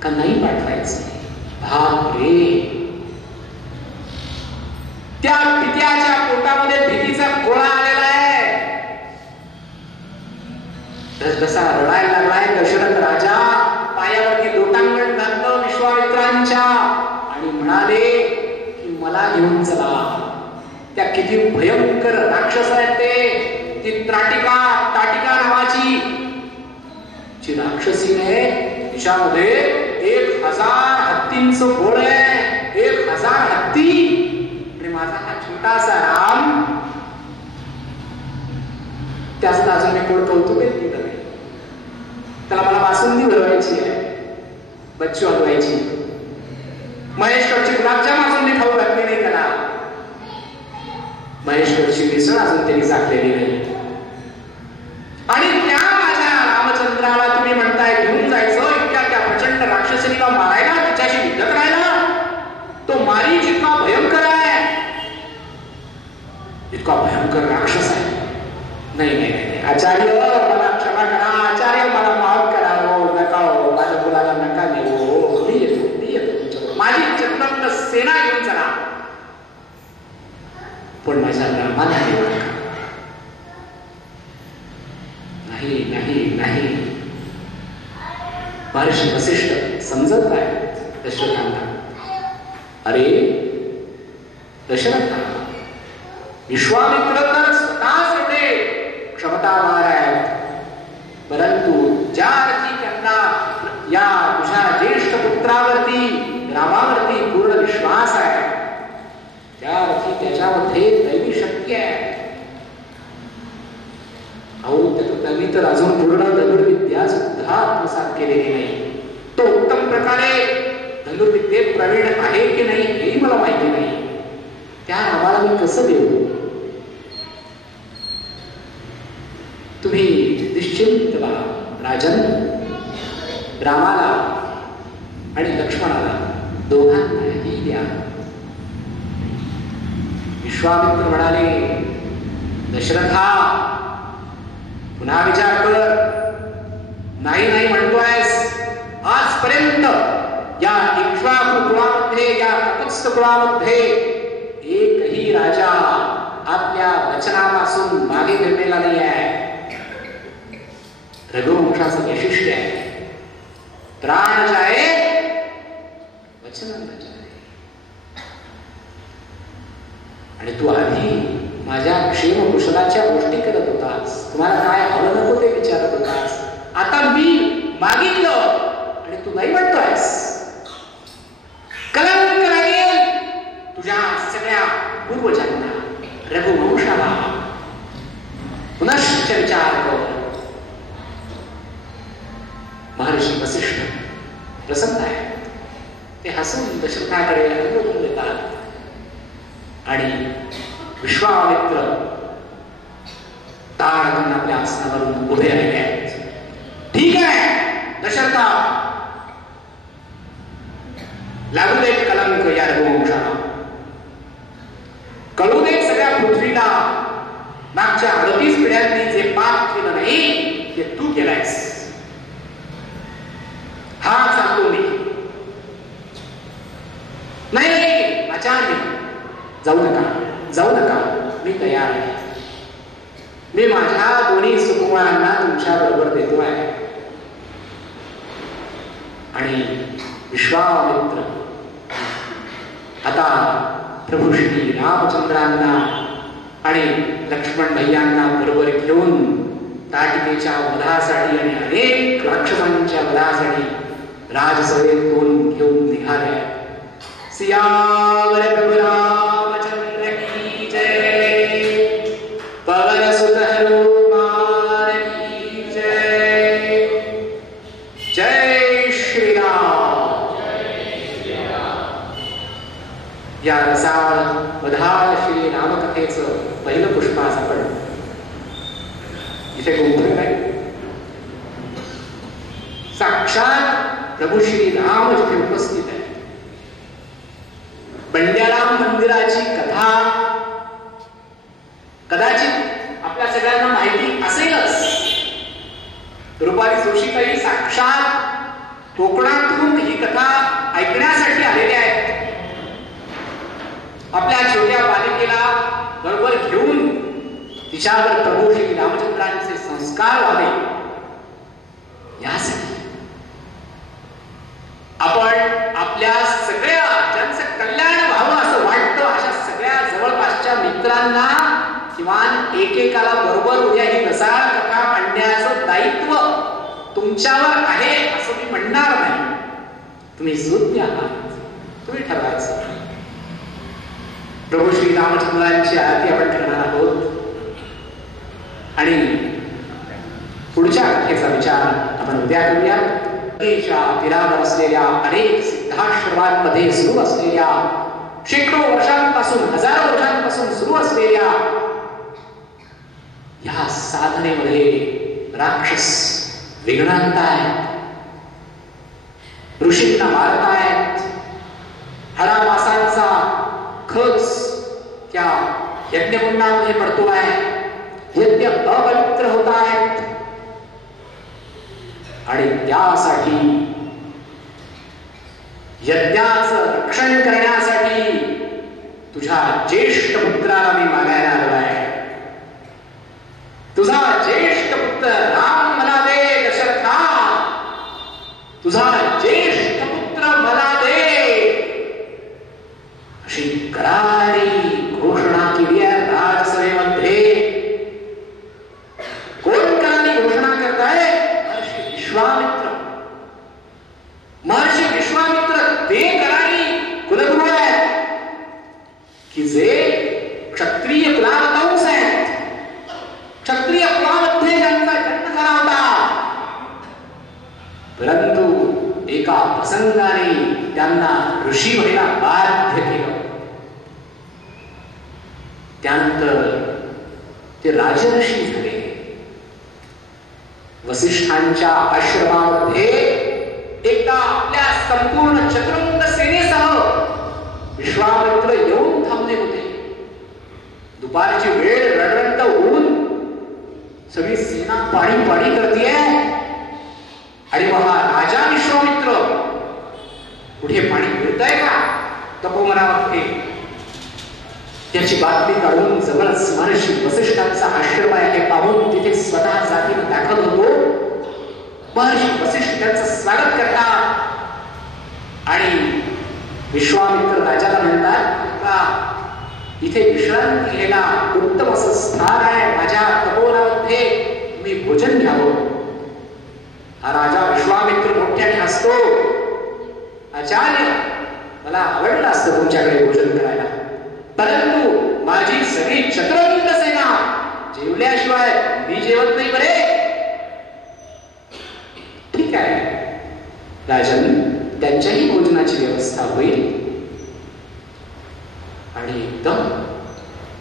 का नाही पाठवायचं? बाप रे, त्या पित्याच्या पोटामध्ये भीतीचा गोळा आलेला आहे. जसा रडायला लागलाय दशरथ राजा पायावरती लोटांगण घातलं विश्वामित्रांच्या आणि म्हणाले की मला घेऊन चला. त्या किती भयंकर राक्षस आहेत ते. ती ताटिका नावाची जी राक्षसी आहे तिच्यामध्ये 1000 हत्तींचं गोळ आहे. 1000 हत्ती. आणि माझा हा छोटासा राम त्याचं अजून मी कोण कौतुक केलं नाही. त्याला मला बासुंदी भरवायची आहे, बच्चू हलवायची, महेश्वरची गुलाबजाम अजून मी खाऊ घातली नाही त्याला, महेश्वरची मिसळ अजून त्यांनी चाखलेली नाही. आणि त्या माझ्या रामचंद्राला तुम्ही म्हणताय घेऊन जायचं इतक्या त्या प्रचंड राक्षसीला मारायला, तिच्याशी युद्ध करायला. तो मारीच इतका भयंकर आहे, इतका भयंकर राक्षस आहे. नाही नाही नाही आचार्य मला क्षमा करा, आचार्य मला माफ करा, नका हो, माझ्या मुलाला नका देऊ, मी येतो तुमच्याबरोबर, माझी चक्रंत सेना घेऊन चला, पण माझ्या रामाला नाही नाही नाही. महर्षी वसिष्ठ समजत नाही दशरथांना. अरे दशरथ, विश्वामित्र तर स्वतःच एवढे क्षमतावान आहेत, परंतु ज्या अर्थी त्यांना या तुझ्या ज्येष्ठ पुत्रावरती रामावरती पूर्ण विश्वास आहे, त्या अर्थी त्याच्यामध्ये दैवी शक्ती आहे. अहो त्यांनी तर अजून पूर्ण धनुर्विद्या सुद्धा आत्मसात केलेली नाही. तो उत्तम प्रकारे धनुर्विद्येत प्रवीण आहे की नाही हेही मला माहिती नाही. त्या रामाला मी कसं देऊ? तुम्ही निश्चिंत व्हा राजन, रामाला आणि लक्ष्मणाला दोघांनाही द्या. विश्वामित्र म्हणाले, दशरथा पुन्हा विचार कर. नाही नाही म्हणतोयस. आजपर्यंत या इक्ष्वाकु कुळामध्ये, या ककुत्स्थ कुळामध्ये एकही राजा आपल्या वचनापासून मागे फिरलेला नाही आहे. रघुवंशाचं वैशिष्ट्य आहे, प्राण जाए वचन न जाए. आणि तू आधी माझ्या क्षेम कुशलाच्या गोष्टी करत होतास, तुम्हाला काय हवं नको ते विचारत होतास. आता मी मागितलं आणि तू नाही म्हणतोयस. कलंक लागेल तुझ्या सगळ्या पूर्वजांना, रघुवंशाला. पुनश्च विचार कर. महर्षी वसिष्ठ प्रसन्न आहे. ते हसून दशरथाकडे अनुमोदन देतात आणि विश्वामित्र ताडकन आपल्या आसनावरून उभे राहिले आहेत. ठीक आहे दशरथा, लागू दे कलंक या रघुवंशाला, कळू दे सगळ्या पृथ्वीला. मागच्या 38 पिढ्यांनी जे पाप केलं नाही ते तू केलायस. हा सांगतो मी. नाही आचार्य, जाऊ नका, मी तयार आहे. मी माझ्या दोन्ही सुकुमारांना तुमच्या बरोबर देतो आहे. आणि विश्वामित्र आता प्रभू श्री रामचंद्रांना आणि लक्ष्मण भैयांना बरोबर घेऊन ताटिकेच्या वधासाठी आणि अनेक राक्षसांच्या वधासाठी राजसभेतून घेऊन निघाले. सियावर प्रभु रामचंद्र की जय, पवन सुत हनुमान की जय. जय श्री राम. या रसाळ वधाळ श्री रामकथेचं पहिलं पुष्प आज आपण इथे गुंफलं नाही. साक्षात प्रभू श्री राम जिथे उपस्थित आहे. बंड्याराम मंदिराची कथा कदाचित आपल्या सगळ्यांना माहिती असेलच. रुपाली जोशीताई साक्षात कोकणातून ही कथा ऐकण्यासाठी आलेल्या आहेत. आपल्या छोट्या बालिकेला बरोबर घेऊन तिच्यावर प्रभू श्री रामचंद्रांचे संस्कार व्हावे यासाठी आपण आपल्या सगळ्या ज्यांचं कल्याण व्हावं असं वाटतं अशा सगळ्या जवळपासच्या मित्रांना किमान एकेकाला बरोबर उद्या ही रसाळ कथा आणण्याचं दायित्व तुमच्यावर आहे असं मी म्हणणार नाही. तुम्ही सुज्ञ आहात, तुम्ही ठरवायचं. प्रभू श्री रामचंद्रांची आरती आपण करणार आहोत आणि पुढच्या कथेचा विचार आपण उद्या करूया. देशा तीरावर असलेल्या अनेक सिद्धाश्रमांमध्ये सुरू असलेल्या शेकडो वर्षांपासून हजारो वर्षांपासून सुरू असलेल्या या साधनेमध्ये राक्षस विघ्न आणतायत, ऋषींना मारतायत, हरामासांचा खच त्या यज्ञकुंडामध्ये पडतो आहे, यज्ञ अपवित्र होत आहेत आणि त्यासाठी यज्ञाचं रक्षण करण्यासाठी तुझ्या ज्येष्ठ पुत्राला मी मागायला आलो आहे. तुझा ज्येष्ठ पुत्र राम मला दे दशरथा, तुझा ज्येष्ठ पुत्र मला दे अशी करारी घोषणा केली आहे राजसभेमध्ये. कोण करारी घोषणा करताय? महर्षी विश्वामित्र. महर्षी विश्वामित्र ते करारी कुलगुरू आहेत की जे क्षत्रिय कुलावंश आहेत. क्षत्रिय कुलामध्ये ज्यांचा जन्म झाला होता, परंतु एका प्रसंगाने त्यांना ऋषी व्हायला बाध्य केलं. त्यानंतर ते राजऋषी झाले. वसिष्ठांच्या आश्रमामध्ये एकदा आपल्या संपूर्ण चतुरंग सेनेसह विश्वामित्र येऊन थांबले होते. दुपारची वेळ, रणरणत होऊन सगळी सेना पाणी पाणी करतीये आणि महा राजा विश्वामित्र कुठे पाणी मिळतंय का तपोवनामध्ये त्याची बातमी काढून जवळच महर्षी वसिष्ठांचा आश्रम आहे हे पाहून तिथे स्वतः जातीने दाखल होतो. महर्षी वसिष्ठ त्यांचं स्वागत करतात आणि विश्वामित्र राजाला म्हणतात का इथे विश्रांती घ्यायला उत्तम असं स्थान आहे, माझ्या तपोवनामध्ये तुम्ही भोजन घ्यावं. हा राजा विश्वामित्र मोठ्याने हसतो. आचार्य, मला आवडलं असतं तुमच्याकडे भोजन करायला, परंतु माझी सगळी चतुरंग सेना जेवल्याशिवाय मी जेवत नाही बरे. ठीक आहे राजन, त्यांच्याही भोजनाची व्यवस्था होईल. आणि एकदम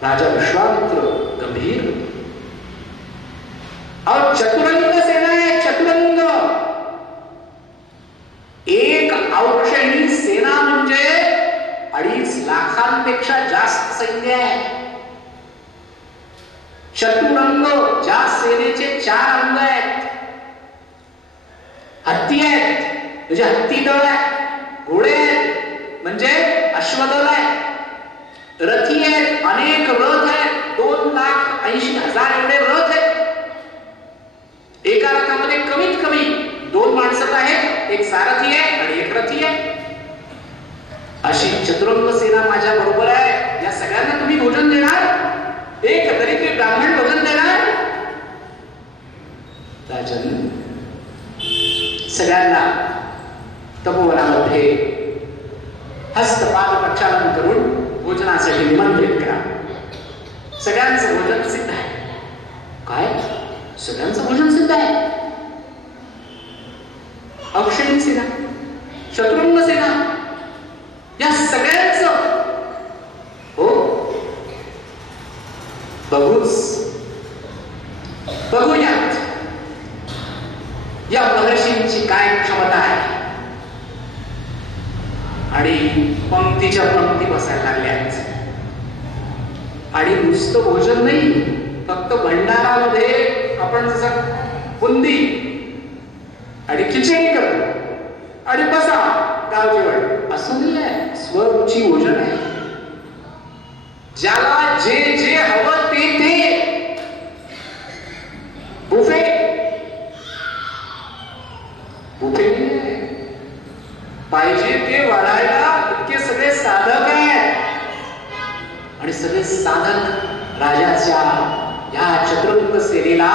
राजा विश्वामित्र गंभीर. और चतुरंग सेना आहे, चतुरंग. एक औक्षणी सेना म्हणजे 2.5 लाखांपेक्षा जास्त सैन्य आहे. चतुरंग ज्या सेनेचे 4 अंग आहेत. हत्ती आहेत म्हणजे हत्ती दळ आहे, घोडे आहेत म्हणजे अश्वदल आहे, रथी आहेत, अनेक रथ आहेत, 2,80,000 एवढे रथ आहेत. एका रथामध्ये कमीत कमी 2 माणसं आहेत, एक सारथी आहे आणि एक रथी आहे. अशी चतुरंग सेना माझ्या बरोबर आहे. या सगळ्यांना तुम्ही भोजन देणार? एक दरिद्री ब्राह्मण भोजन देणार? राजन, सगळ्यांना तपोवनामध्ये हस्तपाद प्रक्षालन करून भोजनासाठी निमंत्रित करा. सगळ्यांचं भोजन सिद्ध आहे. काय? सगळ्यांचं भोजन सिद्ध आहे? औक्षणी सेना, चतुरंग सेना, या सगळ्यांचं हो बघूयात या महर्षींची काय क्षमता आहे. आणि पंक्तीच्या पंक्ती बसायला लागल्यात. आणि नुसतं भोजन नाही, फक्त भंडारामध्ये आपण जसं बुंदी आणि खिचडी करतो आणि बसा गाव जेवण असं नाही आहे. स्वरुची भोजन आहे. ज्याला जे जे हवं ते बुफे पाहिजे ते वाढायला इतके सगळे साधक आहेत. आणि सगळे साधक राजाच्या या चतुर्मुख सेनेला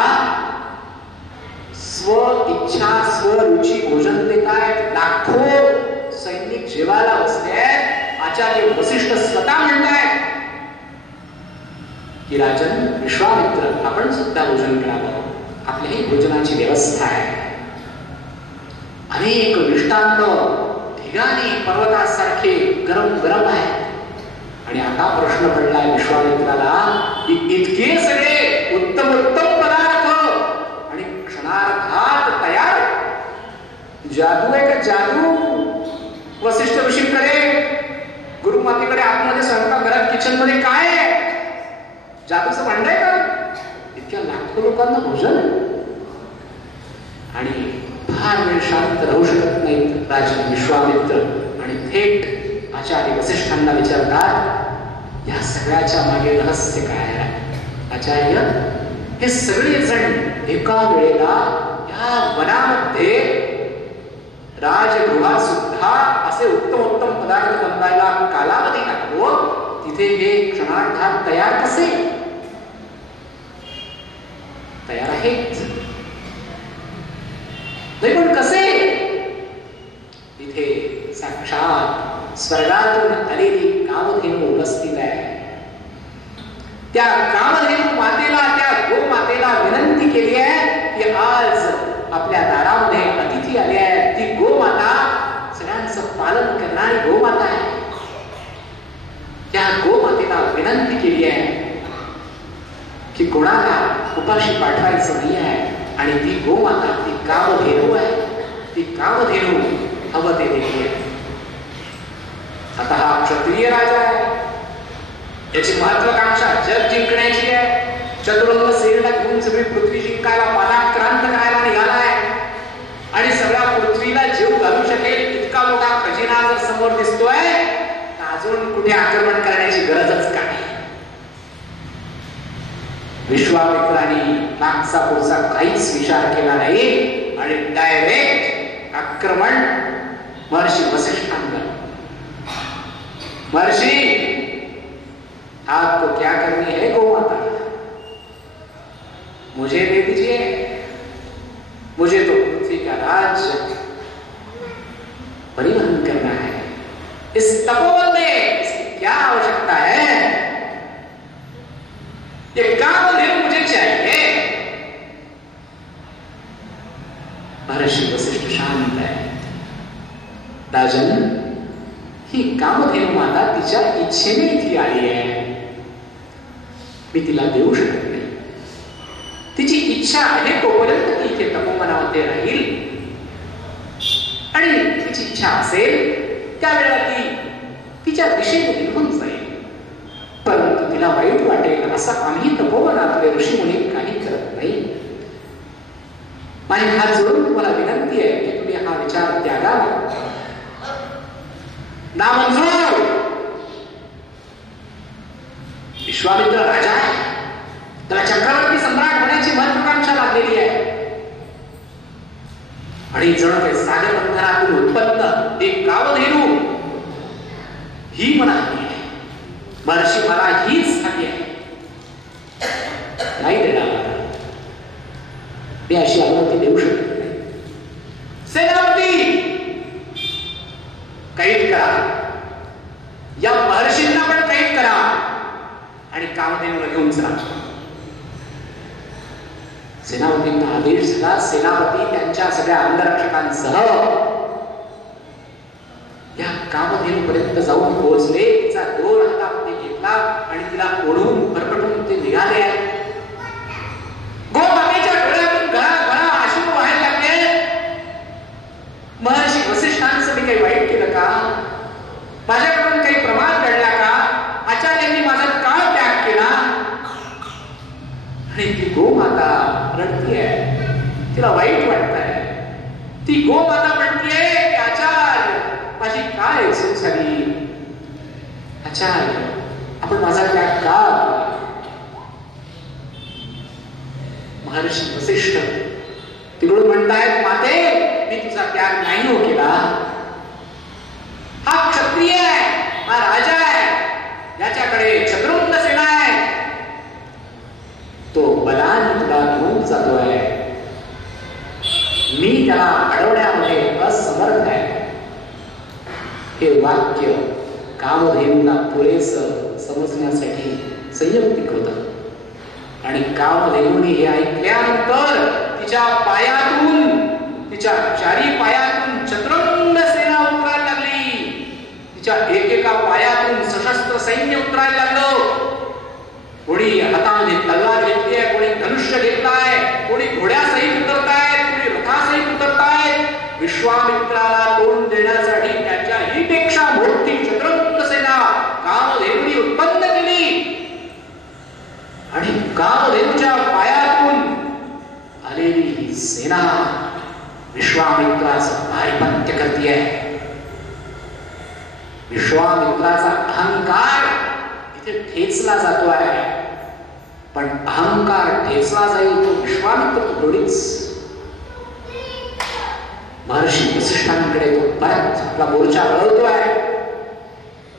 स्व इच्छा स्वरुची भोजन देत आहेत. लाखो सैनिक जेवायला बसले आहेत. आचार्य वसिष्ठ स्वतः म्हणतायत की राजन विश्वामित्र आपण सुद्धा भोजन करावं. आपल्याही भोजनाची व्यवस्था आहे. अनेक दृष्टांत ठिकाणी पर्वतासारखे गरम गरम आहे. आणि आता प्रश्न पडलाय विश्वामित्राला की इतके सगळे उत्तम उत्तम पदार्थ आणि क्षणार्धात तयार. जादू आहे का जादू? वसिष्ठ ऋषीकडे गुरुमातेकडे आतमध्ये स्वयंपाकघरात किचन मध्ये काय आहे? जादूचं भांड आहे का? इतक्या लाखो लोकांना भोजन. आणि फार वेळ शांत राहू शकत नाहीत राजा विश्वामित्र आणि थेट आचार्य वसिष्ठांना विचारतात या सगळ्याच्या मागे रहस्य काय आहे? आचार्य हे सगळे जण एका वेळेला या वनामध्ये राजगृहात सुद्धा असे उत्तम उत्तम पदार्थ बनवायला कालावधी लागतो. तिथे हे क्षणार्धात तयार कसे? तयार आहेत नाही पण कसे? तिथे साक्षात स्वर्गातून आलेली कामधेनू उपस्थित आहे. त्या कामधेनू मातेला त्या गोमातेला विनंती केली आहे की आज आपल्या दारामध्ये अतिथी आले आहेत. ती गोमाता सगळ्यांचं पालन करणारी गोमाता आहे. त्या गोमातेला विनंती केली आहे की कोणाला उपाशी पाठवायचं नाही आहे. आणि ती गोमाता ती कामधेनू आहे. ती कामधेनू हवं ते देते. आता हा क्षत्रिय राजा आहे. याची महत्वाकांक्षा जग जिंकण्याची आहे. चतुरंग सेनेला घेऊन सगळी पृथ्वी जिंकायला पादाक्रांत करायला निघालाय. आणि सगळ्या पृथ्वीला जीव घालू शकेल इतका मोठा खजिना जर समोर दिसतोय तर अजून कुठे आक्रमण करण्याची गरजच काय? विश्वामित्रांनी मागचा पुढचा काहीच विचार केला नाही आणि डायरेक्ट आक्रमण महर्षी वसिष्ठांवर. महर्षी आपको क्या करनी है गोमाता? मुझे दे दीजिए. मुझे तो पृथ्वी का राज्य परिवहन करना है. इस तपोवन में इसकी क्या आवश्यकता है? ये कामधेनु मुझे चाहिए. महर्षि वसिष्ठ शांत है. राजन ही कामधेनु माता तिच्या इच्छेने इथे आली आहे. मी तिला देऊ शकत नाही. तिची इच्छा आहे तोपर्यंत ती इथे तपोवनामध्ये राहील. आणि तिची इच्छा असेल त्यावेळेला ती तिच्या दिशेने निघून जाईल. परंतु तिला वाईट वाटेल असं आम्ही तपोवनातले ऋषीमुनी काही करत नाही. माझी हात जोडून तुम्हाला विनंती आहे की तुम्ही हा विचार त्यागावा. नामंजूर. विश्वामित्र राजा आहे. त्याला चक्रवर्ती सम्राट होण्याची महत्वाकांक्षा लागलेली आहे. आणि जण काही सागर बंधनातून उत्पन्न एक कामधेनू ही मला हवी आहे. महर्षी मला हीच हवी आहे. नाही देणार. मी अशी अनुमती देऊ शकत नाही. सेनापती कैद करा. या महर्षींना पण कैद करा आणि कामधेनूला घेऊन चला. सेनापतींना आदेश झाला. सेनापती त्यांच्या सगळ्या अंगरक्षकांसह या कामधेनूपर्यंत जाऊन पोहोचले. तिचा दोर हातामध्ये घेतला आणि तिला ओढून भरकटून ते निघाले. गोमातेच्या डोळ्यातून गळा गळा अश्रू व्हायला लागले. महर्षी वसिष्ठांचं मी काही वाईट केलं का? माझ्याकडून काही प्रमाद घडला का? आचार्यांनी माझा का त्याग केला? आणि ती गोमाता रडतीये. तिला वाईट वाटतंय. ती गोमाता म्हणतीये आचार्य माझी काय चूक झाली? आचार्य आपण माझा त्याग का केला? महर्षी वसिष्ठ तिकडून म्हणतायत, माते मी तुझा त्याग नाही हो केला. हा क्षत्रिय आहे, हा राजा आहे, याच्याकडे शत्रुघ्न सेना आहे, तो बलाने तुला घेऊन जातोय. मी त्याला अडवण्यामध्ये असमर्थ आहे. हे वाक्य कामधेनूला पुरेसं समजण्यासाठी संयुक्तिक होतं. आणि कामधेनूने हे ऐकल्यानंतर तिच्या पायातून, तिच्या चारी पायातून शत्रुघ्न सेना उतरायला लागली. तिच्या एकेका पायातून सशस्त्र सैन्य उतरायला लागलं. कोणी हातामध्ये तलवार घेतली आहे, कोणी धनुष्य घेतलाय, कोणी घोड्यासहित उतरतायत, कोणी रथासहित उतरतायत. विश्वामित्राला तोंड देण्यासाठी त्याच्याही पेक्षा मोठी शत्रुघ्न सेना कामधेनूने उत्पन्न केली. आणि कामधेनूच्या पायातून आलेली ही सेना विश्वामित्राचं पारिपत्य करतीये. विश्वामित्राचा अहंकार इथे ठेचला जातो आहे. पण अहंकार ठेचला जाईल तो विश्वामित्र थोडीच. महर्षी वसिष्ठांकडे तो परत आपला मोर्चा वळवतो आहे.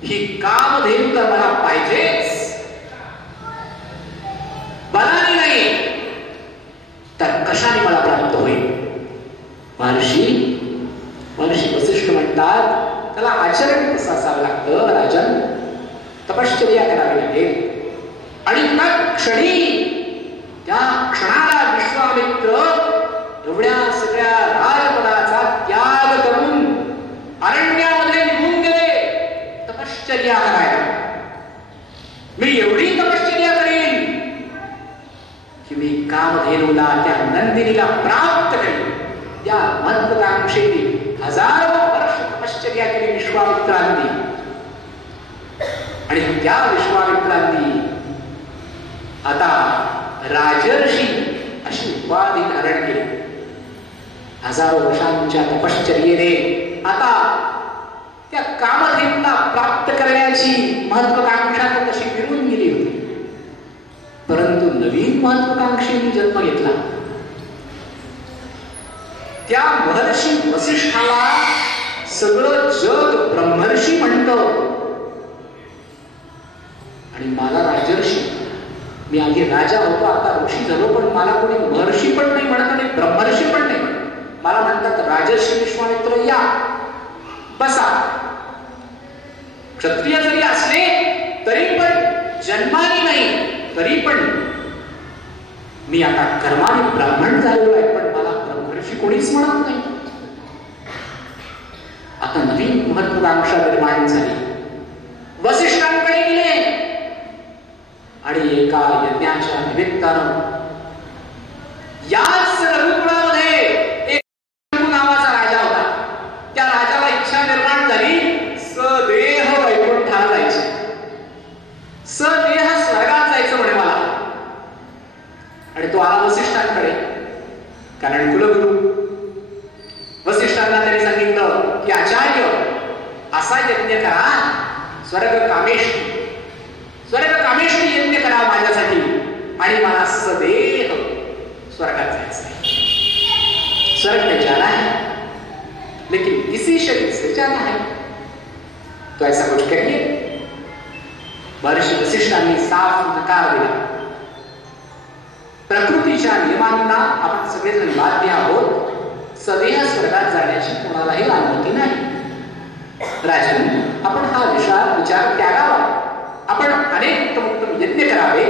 ही कामधेनू तर मला पाहिजेच, बलाने नाही तर कशाने मला प्राप्त होईल? महर्षी वसिष्ठ म्हणतात, त्याला आचरण कसं असावं लागतं राजन? तपश्चर्या करावी लागेल. आणि त्या क्षणाला विश्वामित्र एवढ्या सगळ्या राजपदाचा त्याग करून अरण्यामध्ये निघून गेले तपश्चर्या करायला. मी एवढी तपश्चर्या करेन की मी कामधेनूला, त्या नंदिनीला प्राप्त करेन. त्या महत्वाकांक्षेने हजारो वर्ष तपश्चर्या केली विश्वामित्रांनी. आणि त्या विश्वामित्रांनी आता राजर्षी अशी उपाधी धारण केली. हजारो वर्षांच्या तपश्चर्येने आता त्या कामधेनूला प्राप्त करण्याची महत्वाकांक्षा तशी विरून गेली होती. परंतु नवीन महत्वाकांक्षेने जन्म घेतला. त्या महर्षी वसिष्ठाला सगळं जग ब्रह्मर्षी म्हणतं आणि मला राजर्षी. मी आधी राजा होतो, आता ऋषी झालो, पण मला कोणी महर्षी पण नाही म्हणत आणि ब्रह्मर्षी पण नाही म्हणत. मला म्हणतात राजर्षी विश्वामित्र, या बसा. क्षत्रिय जरी असले तरी पण जन्माने नाही, तरी पण मी आता कर्माने ब्राह्मण झालेलो आहे, पण मला ब्रह्मर्षी कोणीच म्हणत नाही. आता नवीन महत्वाकांक्षा निर्माण झाली. वसिष्ठांकडे गेले आणि एका यज्ञाच्या निमित्तानं याच रघुकुळामध्ये एक नावाचा राजा होता. त्या राजाला इच्छा निर्माण झाली सदेह वैकुंठाला जायचे, सदेह स्वर्गात जायचं म्हणे मला. आणि तो आला वसिष्ठांकडे, कारण कुलगुरू. वसिष्ठांना त्यांनी सांगितलं की आचार्य असा यज्ञ करा, स्वर्ग कामेष्टी यज्ञ करा माझ्यासाठी आणि मला सदैव स्वर्गात जायचं. स्वर्ग में जाना है लेकिन इसी शरीर से जाना है, तो ऐसा कुछ करिए. महर्षी वसिष्ठांनी साफ नकार दिला. प्रकृतीच्या नियमांना आपण सगळेजण बाध्य आहोत. सदैव स्वर्गात जाण्याची कोणालाही अनुमती नाही. राजन, आपण हा विचार त्यागावा. आपण अनेक उत्तम यज्ञ करावे,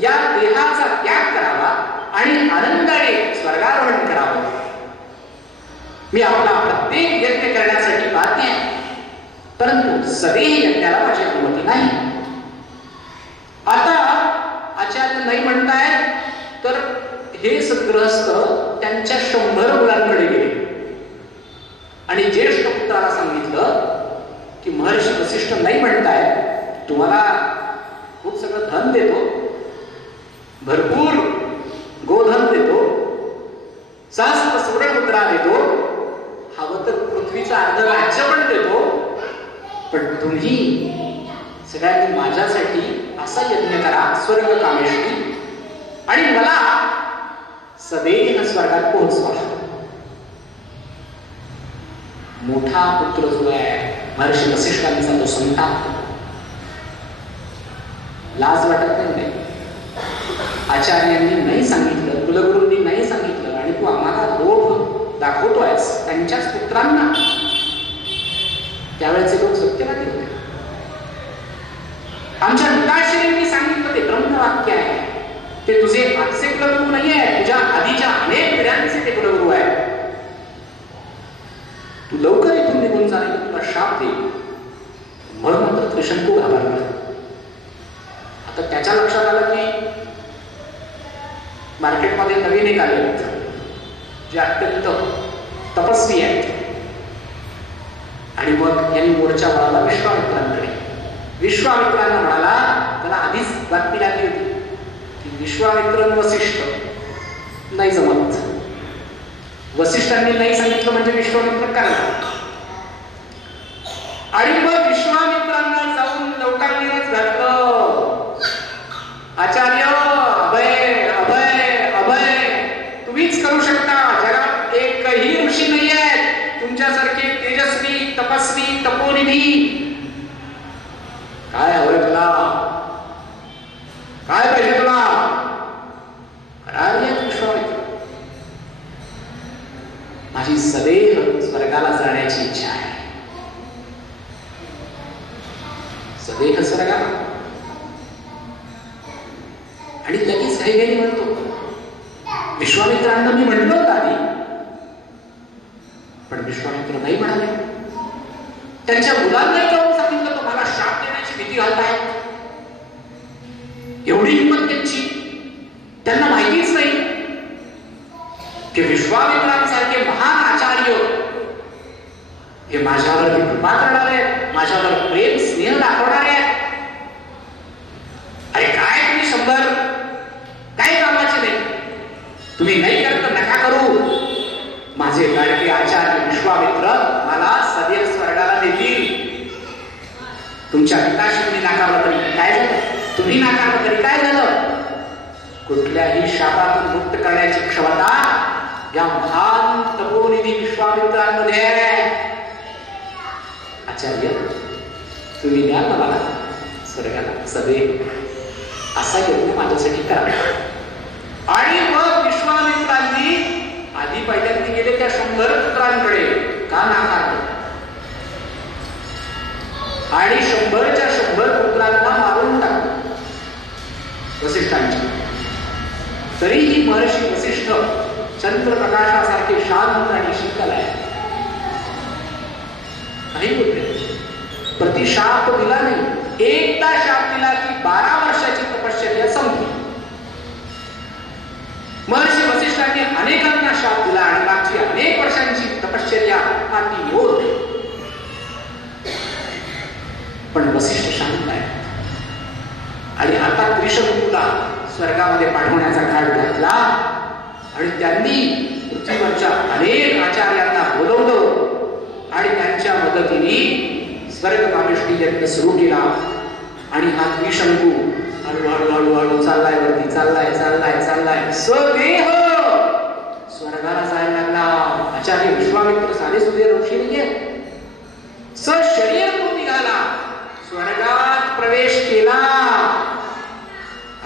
या देहाचा त्याग करावा आणि आनंदाने स्वर्गारोहण करावं. मी आपला प्रत्येक यज्ञ करण्यासाठी बाध्य आहे, परंतु सदैव यज्ञाला माझी अनुमती नाही. आता आचार्य नाही म्हणतायत, तर हे सद्गृहस्थ त्यांच्या 100 मुलांकडे गेले आणि ज्येष्ठ पुत्राला सांगितलं की महर्षी वसिष्ठ नाही म्हणतायत, तुम्हाला खूप सगळं धन देतो, भरपूर गोधन देतो, सहस्त्र सुवर्णमुद्रा देतो, हवं तर पृथ्वीचं अर्ध राज्य पण देतो, पण तुम्ही सगळ्यांनी माझ्यासाठी असा यज्ञ करा स्वर्ग कामेष्टी आणि मला सदैव स्वर्गात पोहोचवा. मोठा पुत्र जो आहे महर्षी वसिष्ठांचा तो संताप. लाज वाटत नाही. आचार्यांनी नाही सांगितलं, कुलगुरूंनी नाही सांगितलं आणि तू आम्हाला लोभ दाखवतोयस त्यांच्याच पुत्रांना. त्यावेळेचे लोक सत्यवादी होते. आमच्या पिताश्रींनी सांगितलं ते ब्रह्मवाक्य आहे. ते तुझे आजचे कुलगुरू नाही आहे, तुझ्या आधीच्या अनेक पिढ्यांचे ते कुलगुरू आहे. तू लवकर इथून निघून जा, तुला शाप दे. म्हणून मात्र त्रिशंकू घाबरला. आता त्याच्या लक्षात आलं की मार्केटमध्ये नवीन एक आले जे अत्यंत तपस्वी आहेत. आणि मग यांनी मोर्चा वळाला विश्वामित्रांकडे. विश्वामित्रांना म्हणाला, त्याला आधीच बातमी लागली होती की विश्वामित्र वसिष्ठ नाही जमत. वसिष्ठांनी नाही सांगितलं म्हणजे विश्वामित्र करणार. आणि मग विश्वामित्रांना जाऊन लवकांनीच घातलं, आचार्य अभय अभय अभय तुम्हीच करू शकता. जगात एकही ऋषी नाही आहेत तुमच्यासारखे तेजस्वी तपस्वी तपोनिधी. काय हवंय तुला, काय पाहिजे तुला? विश्वामित्र, माझी सदैव स्वर्गाला जाण्याची इच्छा आहे. सदैव स्वर्गाला. आणि लगेच काही काही म्हणतो, विश्वामित्रांना मी म्हटलं होतं आधी, पण विश्वामित्र नाही म्हणाले. त्यांच्या मुलांना जाऊन सांगितलं तुम्हाला शाप देण्याची भीती घालतायत. एवढी हिंमत त्यांची. त्यांना माहितीच नाही की विश्वामित्रांसारखे महान आचार्य हे माझ्यावर कृपा करणारे आहेत, माझ्यावर प्रेम स्नेह दाखवणारे आहेत. अरे काय तुम्ही 100 काही कामाचे नाही. तुम्ही नाही करत नका करू. माझे लाडके आचार्य विश्वामित्र मला सदैव स्वर्गाला देतील. तुमच्या पिताश्रींनी नाकारलं तरी काय झालं, तुम्ही नाकारलं तरी काय झालं. कुठल्याही शापातून मुक्त करण्याची क्षमता या महान तपोनिधी विश्वामित्रांमध्ये आहे. आचार्य तुम्ही द्या मला स्वर्गाला सदैव असा यज्ञ माझ्यासाठी करा. आणि मग विश्वामित्रांनी आधी पहिल्यांदा गेले त्या 100 पुत्रांकडे, का नाकारलं. आणि 100च्या 100 पुत्रांना मारून टाकलं वसिष्ठांच्या. तरीही महर्षी वसिष्ठ चंद्रप्रकाशासारखे शांत आणि शीतल आहे. काही बोलते प्रतिशाप दिला नाही. एकदा शाप दिला की 12 वर्षाची तपश्चर्या संपली. महर्षी वसिष्ठांनी अनेकांना शाप दिला आणि मागची अनेक वर्षांची तपश्चर्या आती होत. पण वसिष्ठ शांत आहे. आणि आता त्रिशंकूला स्वर्गामध्ये पाठवण्याचा घाट घातला आणि त्यांनी पृथ्वीवरच्या अनेक आचार्यांना बोलवलं आणि त्यांच्या मदतीने स्वर्गकामेष्टी यज्ञ सुरू केला. आणि हा त्रिशंकू हळूहळू हळूहळू चाललाय वरती, चाललाय चाललाय चाललाय सदेह स्वर्गाला जायला लागला. आचार्य विश्वामित्र साधे सुधे ऋषी नाहीये. सशरीर तो निघाला, स्वर्गात प्रवेश केला.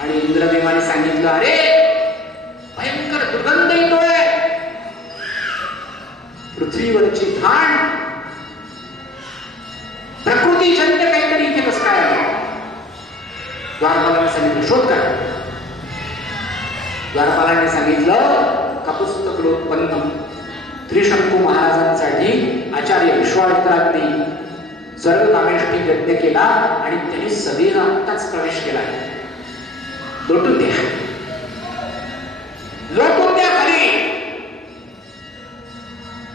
आणि इंद्रदेवाने सांगितलं, अरे भयंकर दुर्गंध येतोय. पृथ्वीवरची घाण प्रकृतीजन्य काहीतरी इथे कसं काय आहे. द्वारपालाने सांगितलं शोध करा. द्वारपालाने सांगितलं कपुस्तकुलोत्पन्न त्रिशंकू महाराजांसाठी आचार्य विश्वामित्रांनी स्वर्गकामेष्टी यज्ञ केला आणि त्यांनी सदैव आत्ताच प्रवेश केला. लोटून द्या, लोटून द्या खाली.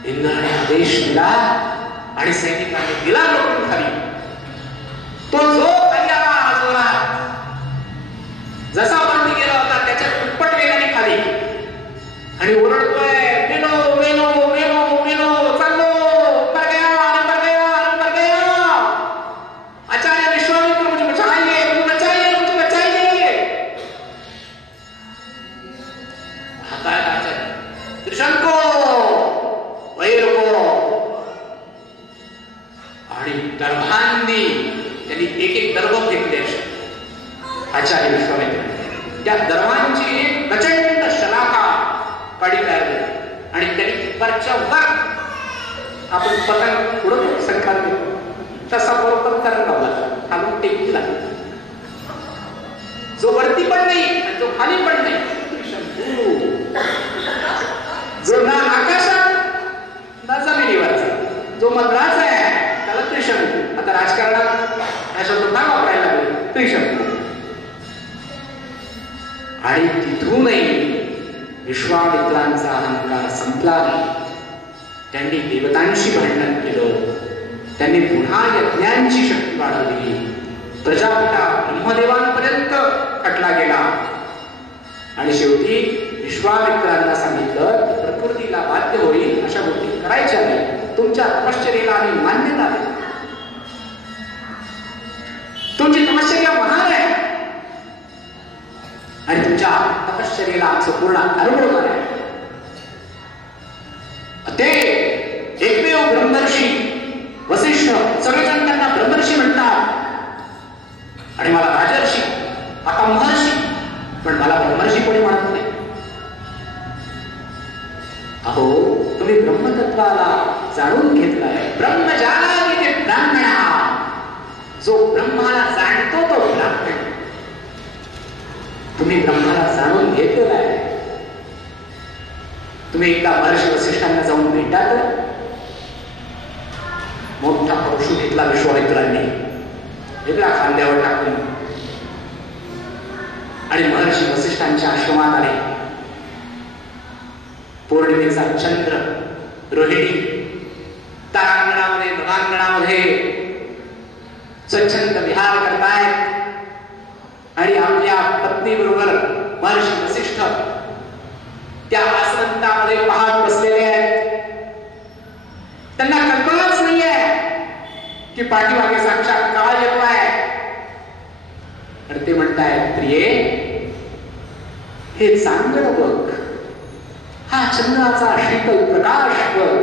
इंद्राने आदेश दिला आणि सैनिकांनी दिला लोटून खाली. तो जो खाली आला जोरात, जसा वरती गेला होता त्याच्या दुप्पट वेगाने खाली आणि ओरडतोय मेलो मेलो मेलो मेलो चाललो पर गया. आचार्य विश्वामित्र म्हणजे आणि दर्भांनी त्यांनी एक एक दर्भ फेकले असे आचार्य विश्वामित्र. त्या दर्भांची एक प्रचंड शलाका काढी तयार झाली आणि त्यांनी वरच्या वर आपण पतंग उडवतो सरकार तसा बरोबर करून लावला, खालून टेकला, जो वरती पण नाही आणि जो खाली पण नाही, जो ना आकाशात ना जमिनीवरचा, जो मधलाच आहे त्याला त्रिशंकू. आता राजकारणात हा शब्द ना वापरायला लागले, त्रिशंकू. आणि तिथूनही विश्वामित्रांचा अहंकार संपला नाही. त्यांनी देवतांशी भांडण केलं, त्यांनी पुन्हा यज्ञांची शक्ती वाढवली, प्रजापिता ब्रह्मदेवांपर्यंत खटला गेला आणि शेवटी विश्वामित्रांना सांगितलं प्रकृतीला बाध्य होईल अशा गोष्टी करायच्या नाही, तुमच्या तपश्चर्येला आम्ही मान्यता देतो, तुमची तपश्चर्या महान आहे आणि तुमच्या तपश्चर्येला आमचं पूर्ण अर्पण आहे. ते एकमेव ब्रह्मर्षी वसिष्ठ, सगळेजण त्यांना ब्रह्मर्षी म्हणतात आणि मला राजर्षी, आता महर्षी, पण मला ब्रह्मर्षी कोणी म्हणत नाही. अहो, तुम्ही ब्रह्मतत्वाला जाणून घेतलाय. ब्रह्मजानाति ते ब्राह्मणः, जो ब्रह्माला जाणतो तो ब्राह्मण. तुम्ही ब्रह्माला जाणून घेतलेला आहे. तुम्ही एकदा महर्षी वसिष्ठांना जाऊन भेटा तर. मोठा परशु घेतला विश्वामित्रांनी, वेगळा खांद्यावर टाकून आणि महर्षी वसिष्ठांच्या आश्रमात आले. पौर्णिमेचा चंद्र, रोहिणी तारांगणामध्ये नभांगणामध्ये स्वच्छंद विहार करतायत आणि आपल्या पत्नी बरोबर महर्षी वसिष्ठ त्या आसनतामध्ये पाहत बसलेले आहेत. त्यांना कल्पनाच नाहीये की पाठीमागे साक्षात काळ येतोय. आणि ते म्हणतायत, प्रिये, हे चांगलं बघ, हा चंद्राचा शीतल प्रकाश बघ,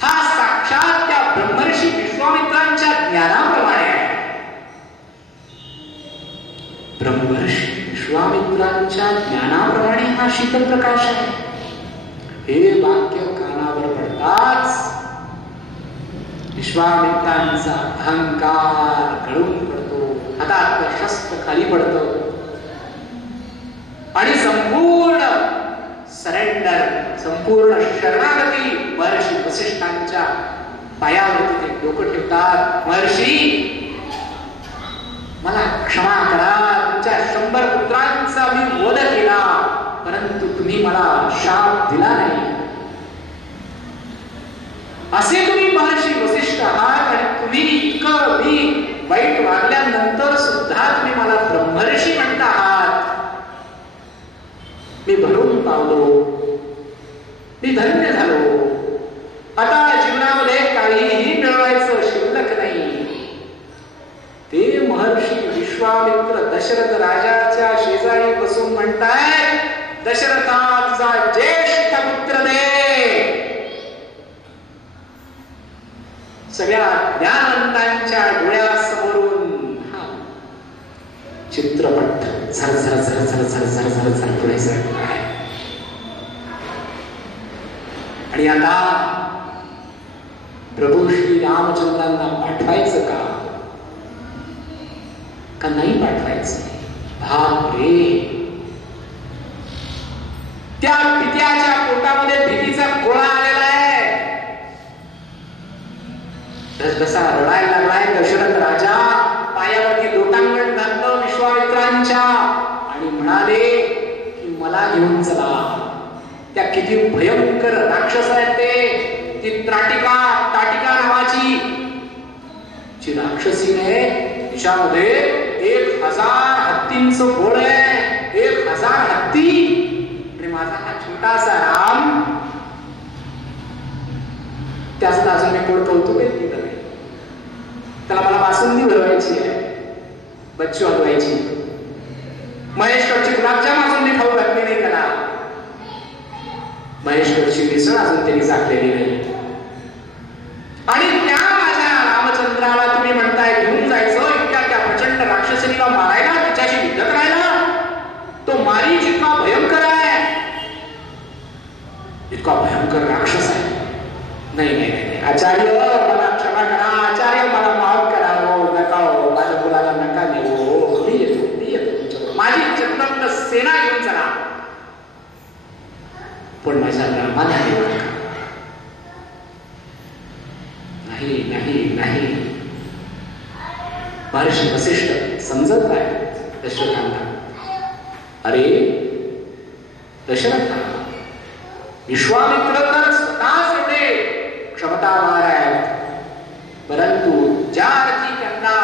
हा साक्षात त्या ब्रह्मर्षी विश्वामित्रांच्या ज्ञानाप्रमाणे आहे. ब्रह्मर्षी विश्वामित्रांच्या ज्ञानाप्रमाणे हा शीतल प्रकाश आहे. हे वाक्य कानावर पडताच विश्वामित्रांचा अहंकार गळून पडतो, हातातलं शस्त्र खाली पडतं आणि संपूर्ण सरेंडर, संपूर्ण शरणागती महर्षी वसिष्ठांच्या पायावरती ते डोकं ठेवतात. महर्षी, मला क्षमा करा, तुमच्या 100 पुत्रांचा मी वध केला, परंतु तुम्ही मला शाप दिला नाही. असे तुम्ही महर्षी वसिष्ठ आहात आणि तुम्ही इतकं मी वाईट वागल्यानंतर सुद्धा तुम्ही मला ब्रह्मर्षी म्हणता आहात. मी भरून पावलो, मी धन्य झालो. आता जीवनामध्ये काहीही मिळवायचं शिल्लक नाही. ते महर्षी विश्वामित्र दशरथ राजाच्या शेजारी बसून म्हणतायत, दशरथा, तुझा ज्येष्ठ पुत्र दे. सगळ्या ज्ञानवंतांच्या डोळ्यासमोरून हा चित्रपट झर झर झर झर झर झर झर झर पुढे सरकत आहे. आणि आता प्रभू श्री रामचंद्रांना पाठवायचं का नाही पाठवायचं? बाप रे, त्या पित्याच्या पोटामध्ये भीतीचा गोळा आलेला आहे. जसा रडायला लागलाय दशरथ राजा, पायावरती लोटांगण घातलं विश्वामित्रांच्या आणि म्हणाले की मला घेऊन चला. त्या किती भयंकर राक्षस आहेत ते. ती ताटिका नावाची जी राक्षसीने तिच्यामध्ये 1000 हत्तींचं गोळ आहे. 1000 हत्ती. आणि माझा हा छोटासा राम, त्याचं अजून मी कोण कौतुक केलं नाही. त्याला मला बासुंदी भरवायची आहे, बच्चू हलवायची, महेश्वरची गुलाबजाम अजून मी खाऊ घातली नाही त्याला, महेश्वरची मिसळ अजून त्यांनी चाकलेली नाही. आणि भयंकर राक्षस आहे. नाही नाही नाही आचार्य मला क्षमा करा, आचार्य मला माफ करा, हो नका, हो माझ्या मुलाला नका देऊ, हो मी येतो तुमच्याबरोबर, माझी चतुरंग सेना घेऊन चला, पण माझ्या रामाला देऊ नका. नाही नाही नाही. महर्षी वसिष्ठ समजत आहे दशरथांना. अरे दशरथा, विश्वामित्र तर स्वतःच एवढे क्षमतावान आहेत, परंतु ज्या अर्थी त्यांना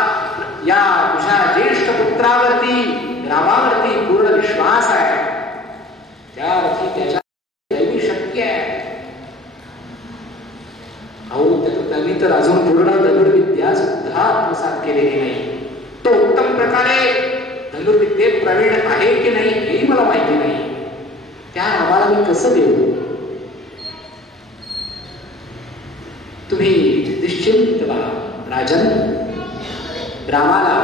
या तुझ्या ज्येष्ठ पुत्रावरती रामावरती पूर्ण विश्वास आहे, त्या अर्थी त्याच्या दैवी शक्य आहे. अहो त्यांनी तर अजून पूर्ण धनुर्विद्या सुद्धा आत्मसात केलेली नाही. तो उत्तम प्रकारे धनुर्विद्येत प्रवीण आहे की नाही हेही मला माहिती नाही. त्या रामाला मी कसं देऊ? तुम्ही निश्चिंत व्हा राजन, रामाला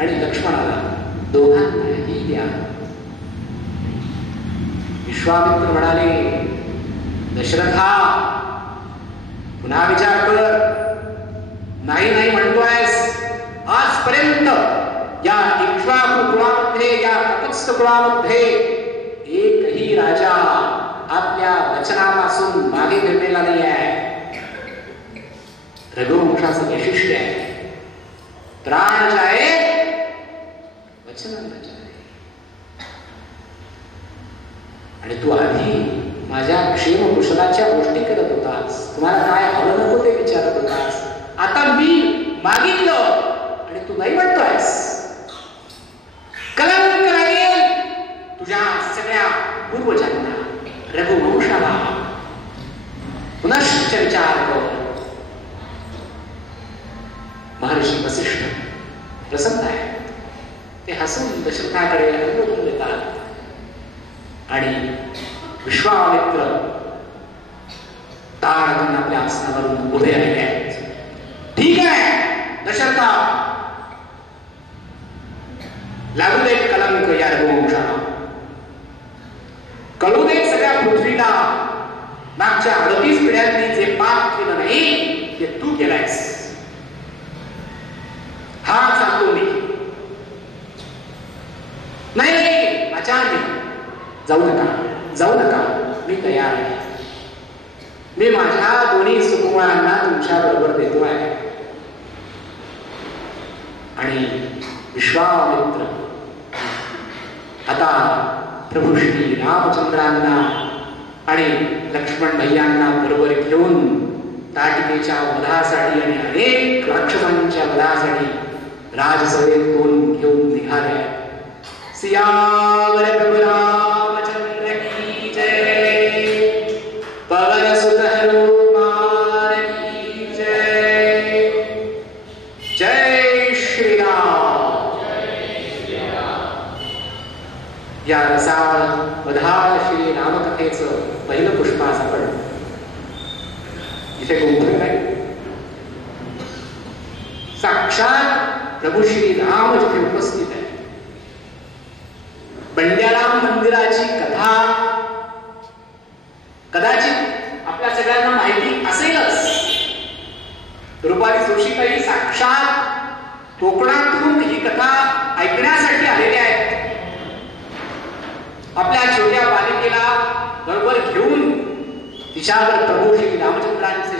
आणि लक्ष्मणाला दोघांनाही द्या. विश्वामित्र म्हणाले, दशरथा पुन्हा विचार कर. नाही नाही म्हणतोयस. आजपर्यंत या इक्ष्वाकु कुळामध्ये, या ककुत्स्थ कुळामध्ये एकही राजा आपल्या वचनापासून मागे फिरलेला नाही आहे. रघुवंशाचं वैशिष्ट्य आहे, प्राण जाए वचन न जाए. आणि तू आधी माझ्या क्षेम कुशलाच्या गोष्टी करत होतास, तुम्हाला काय हवं नको ते विचारत होतास. आता मी मागितलं आणि तू नाही म्हणतोयस. कलंक लागेल तुझ्या सगळ्या पूर्वजांना, रघुवंशाला. पुनश्च विचार कर. महर्षी वसिष्ठ प्रसन्न आहे. ते हसून दशरथाकडे अनुमोदन देतात आणि विश्वामित्र ताडकन आपल्या आसनावरून उभे राहिले आहेत. ठीक आहे दशरथा, लागू दे कलंक या रघुवंशाला, कळू दे सगळ्या पृथ्वीला मागच्या 38 पिढ्यांनी जे पाप केलं नाही ते तू केलायस. हा सांगतो मी. नाही आचार्य, जाऊ नका जाऊ नका, मी तयार आहे. मी माझ्या दोन्ही सुकुमारांना तुमच्या बरोबर देतो आहे. आणि विश्वामित्र आता प्रभू श्री रामचंद्रांना आणि लक्ष्मण भैयांना बरोबर घेऊन ताटकेच्या वधासाठी आणि अनेक राक्षसांच्या वधासाठी राजसभेतून घेऊन निघाले. सियावर प्रभु रामचंद्र की जय, पवन सुत हनुमान की जय. जय श्री राम. या रसाळ वधाळ श्री रामकथेचं पहिलं पुष्प आज आपण इथे गुंफलं नाही. साक्षात प्रभू श्री राम जिथे उपस्थित आहे. बंड्याराम मंदिराची कथा कदाचित आपल्या सगळ्यांना माहिती असेलच. रुपाली जोशीताई साक्षात कोकणातून ही कथा ऐकण्यासाठी आलेल्या आहेत. आपल्या छोट्या बालिकेला बरोबर घेऊन तिच्यावर प्रभू श्री रामचंद्रांचे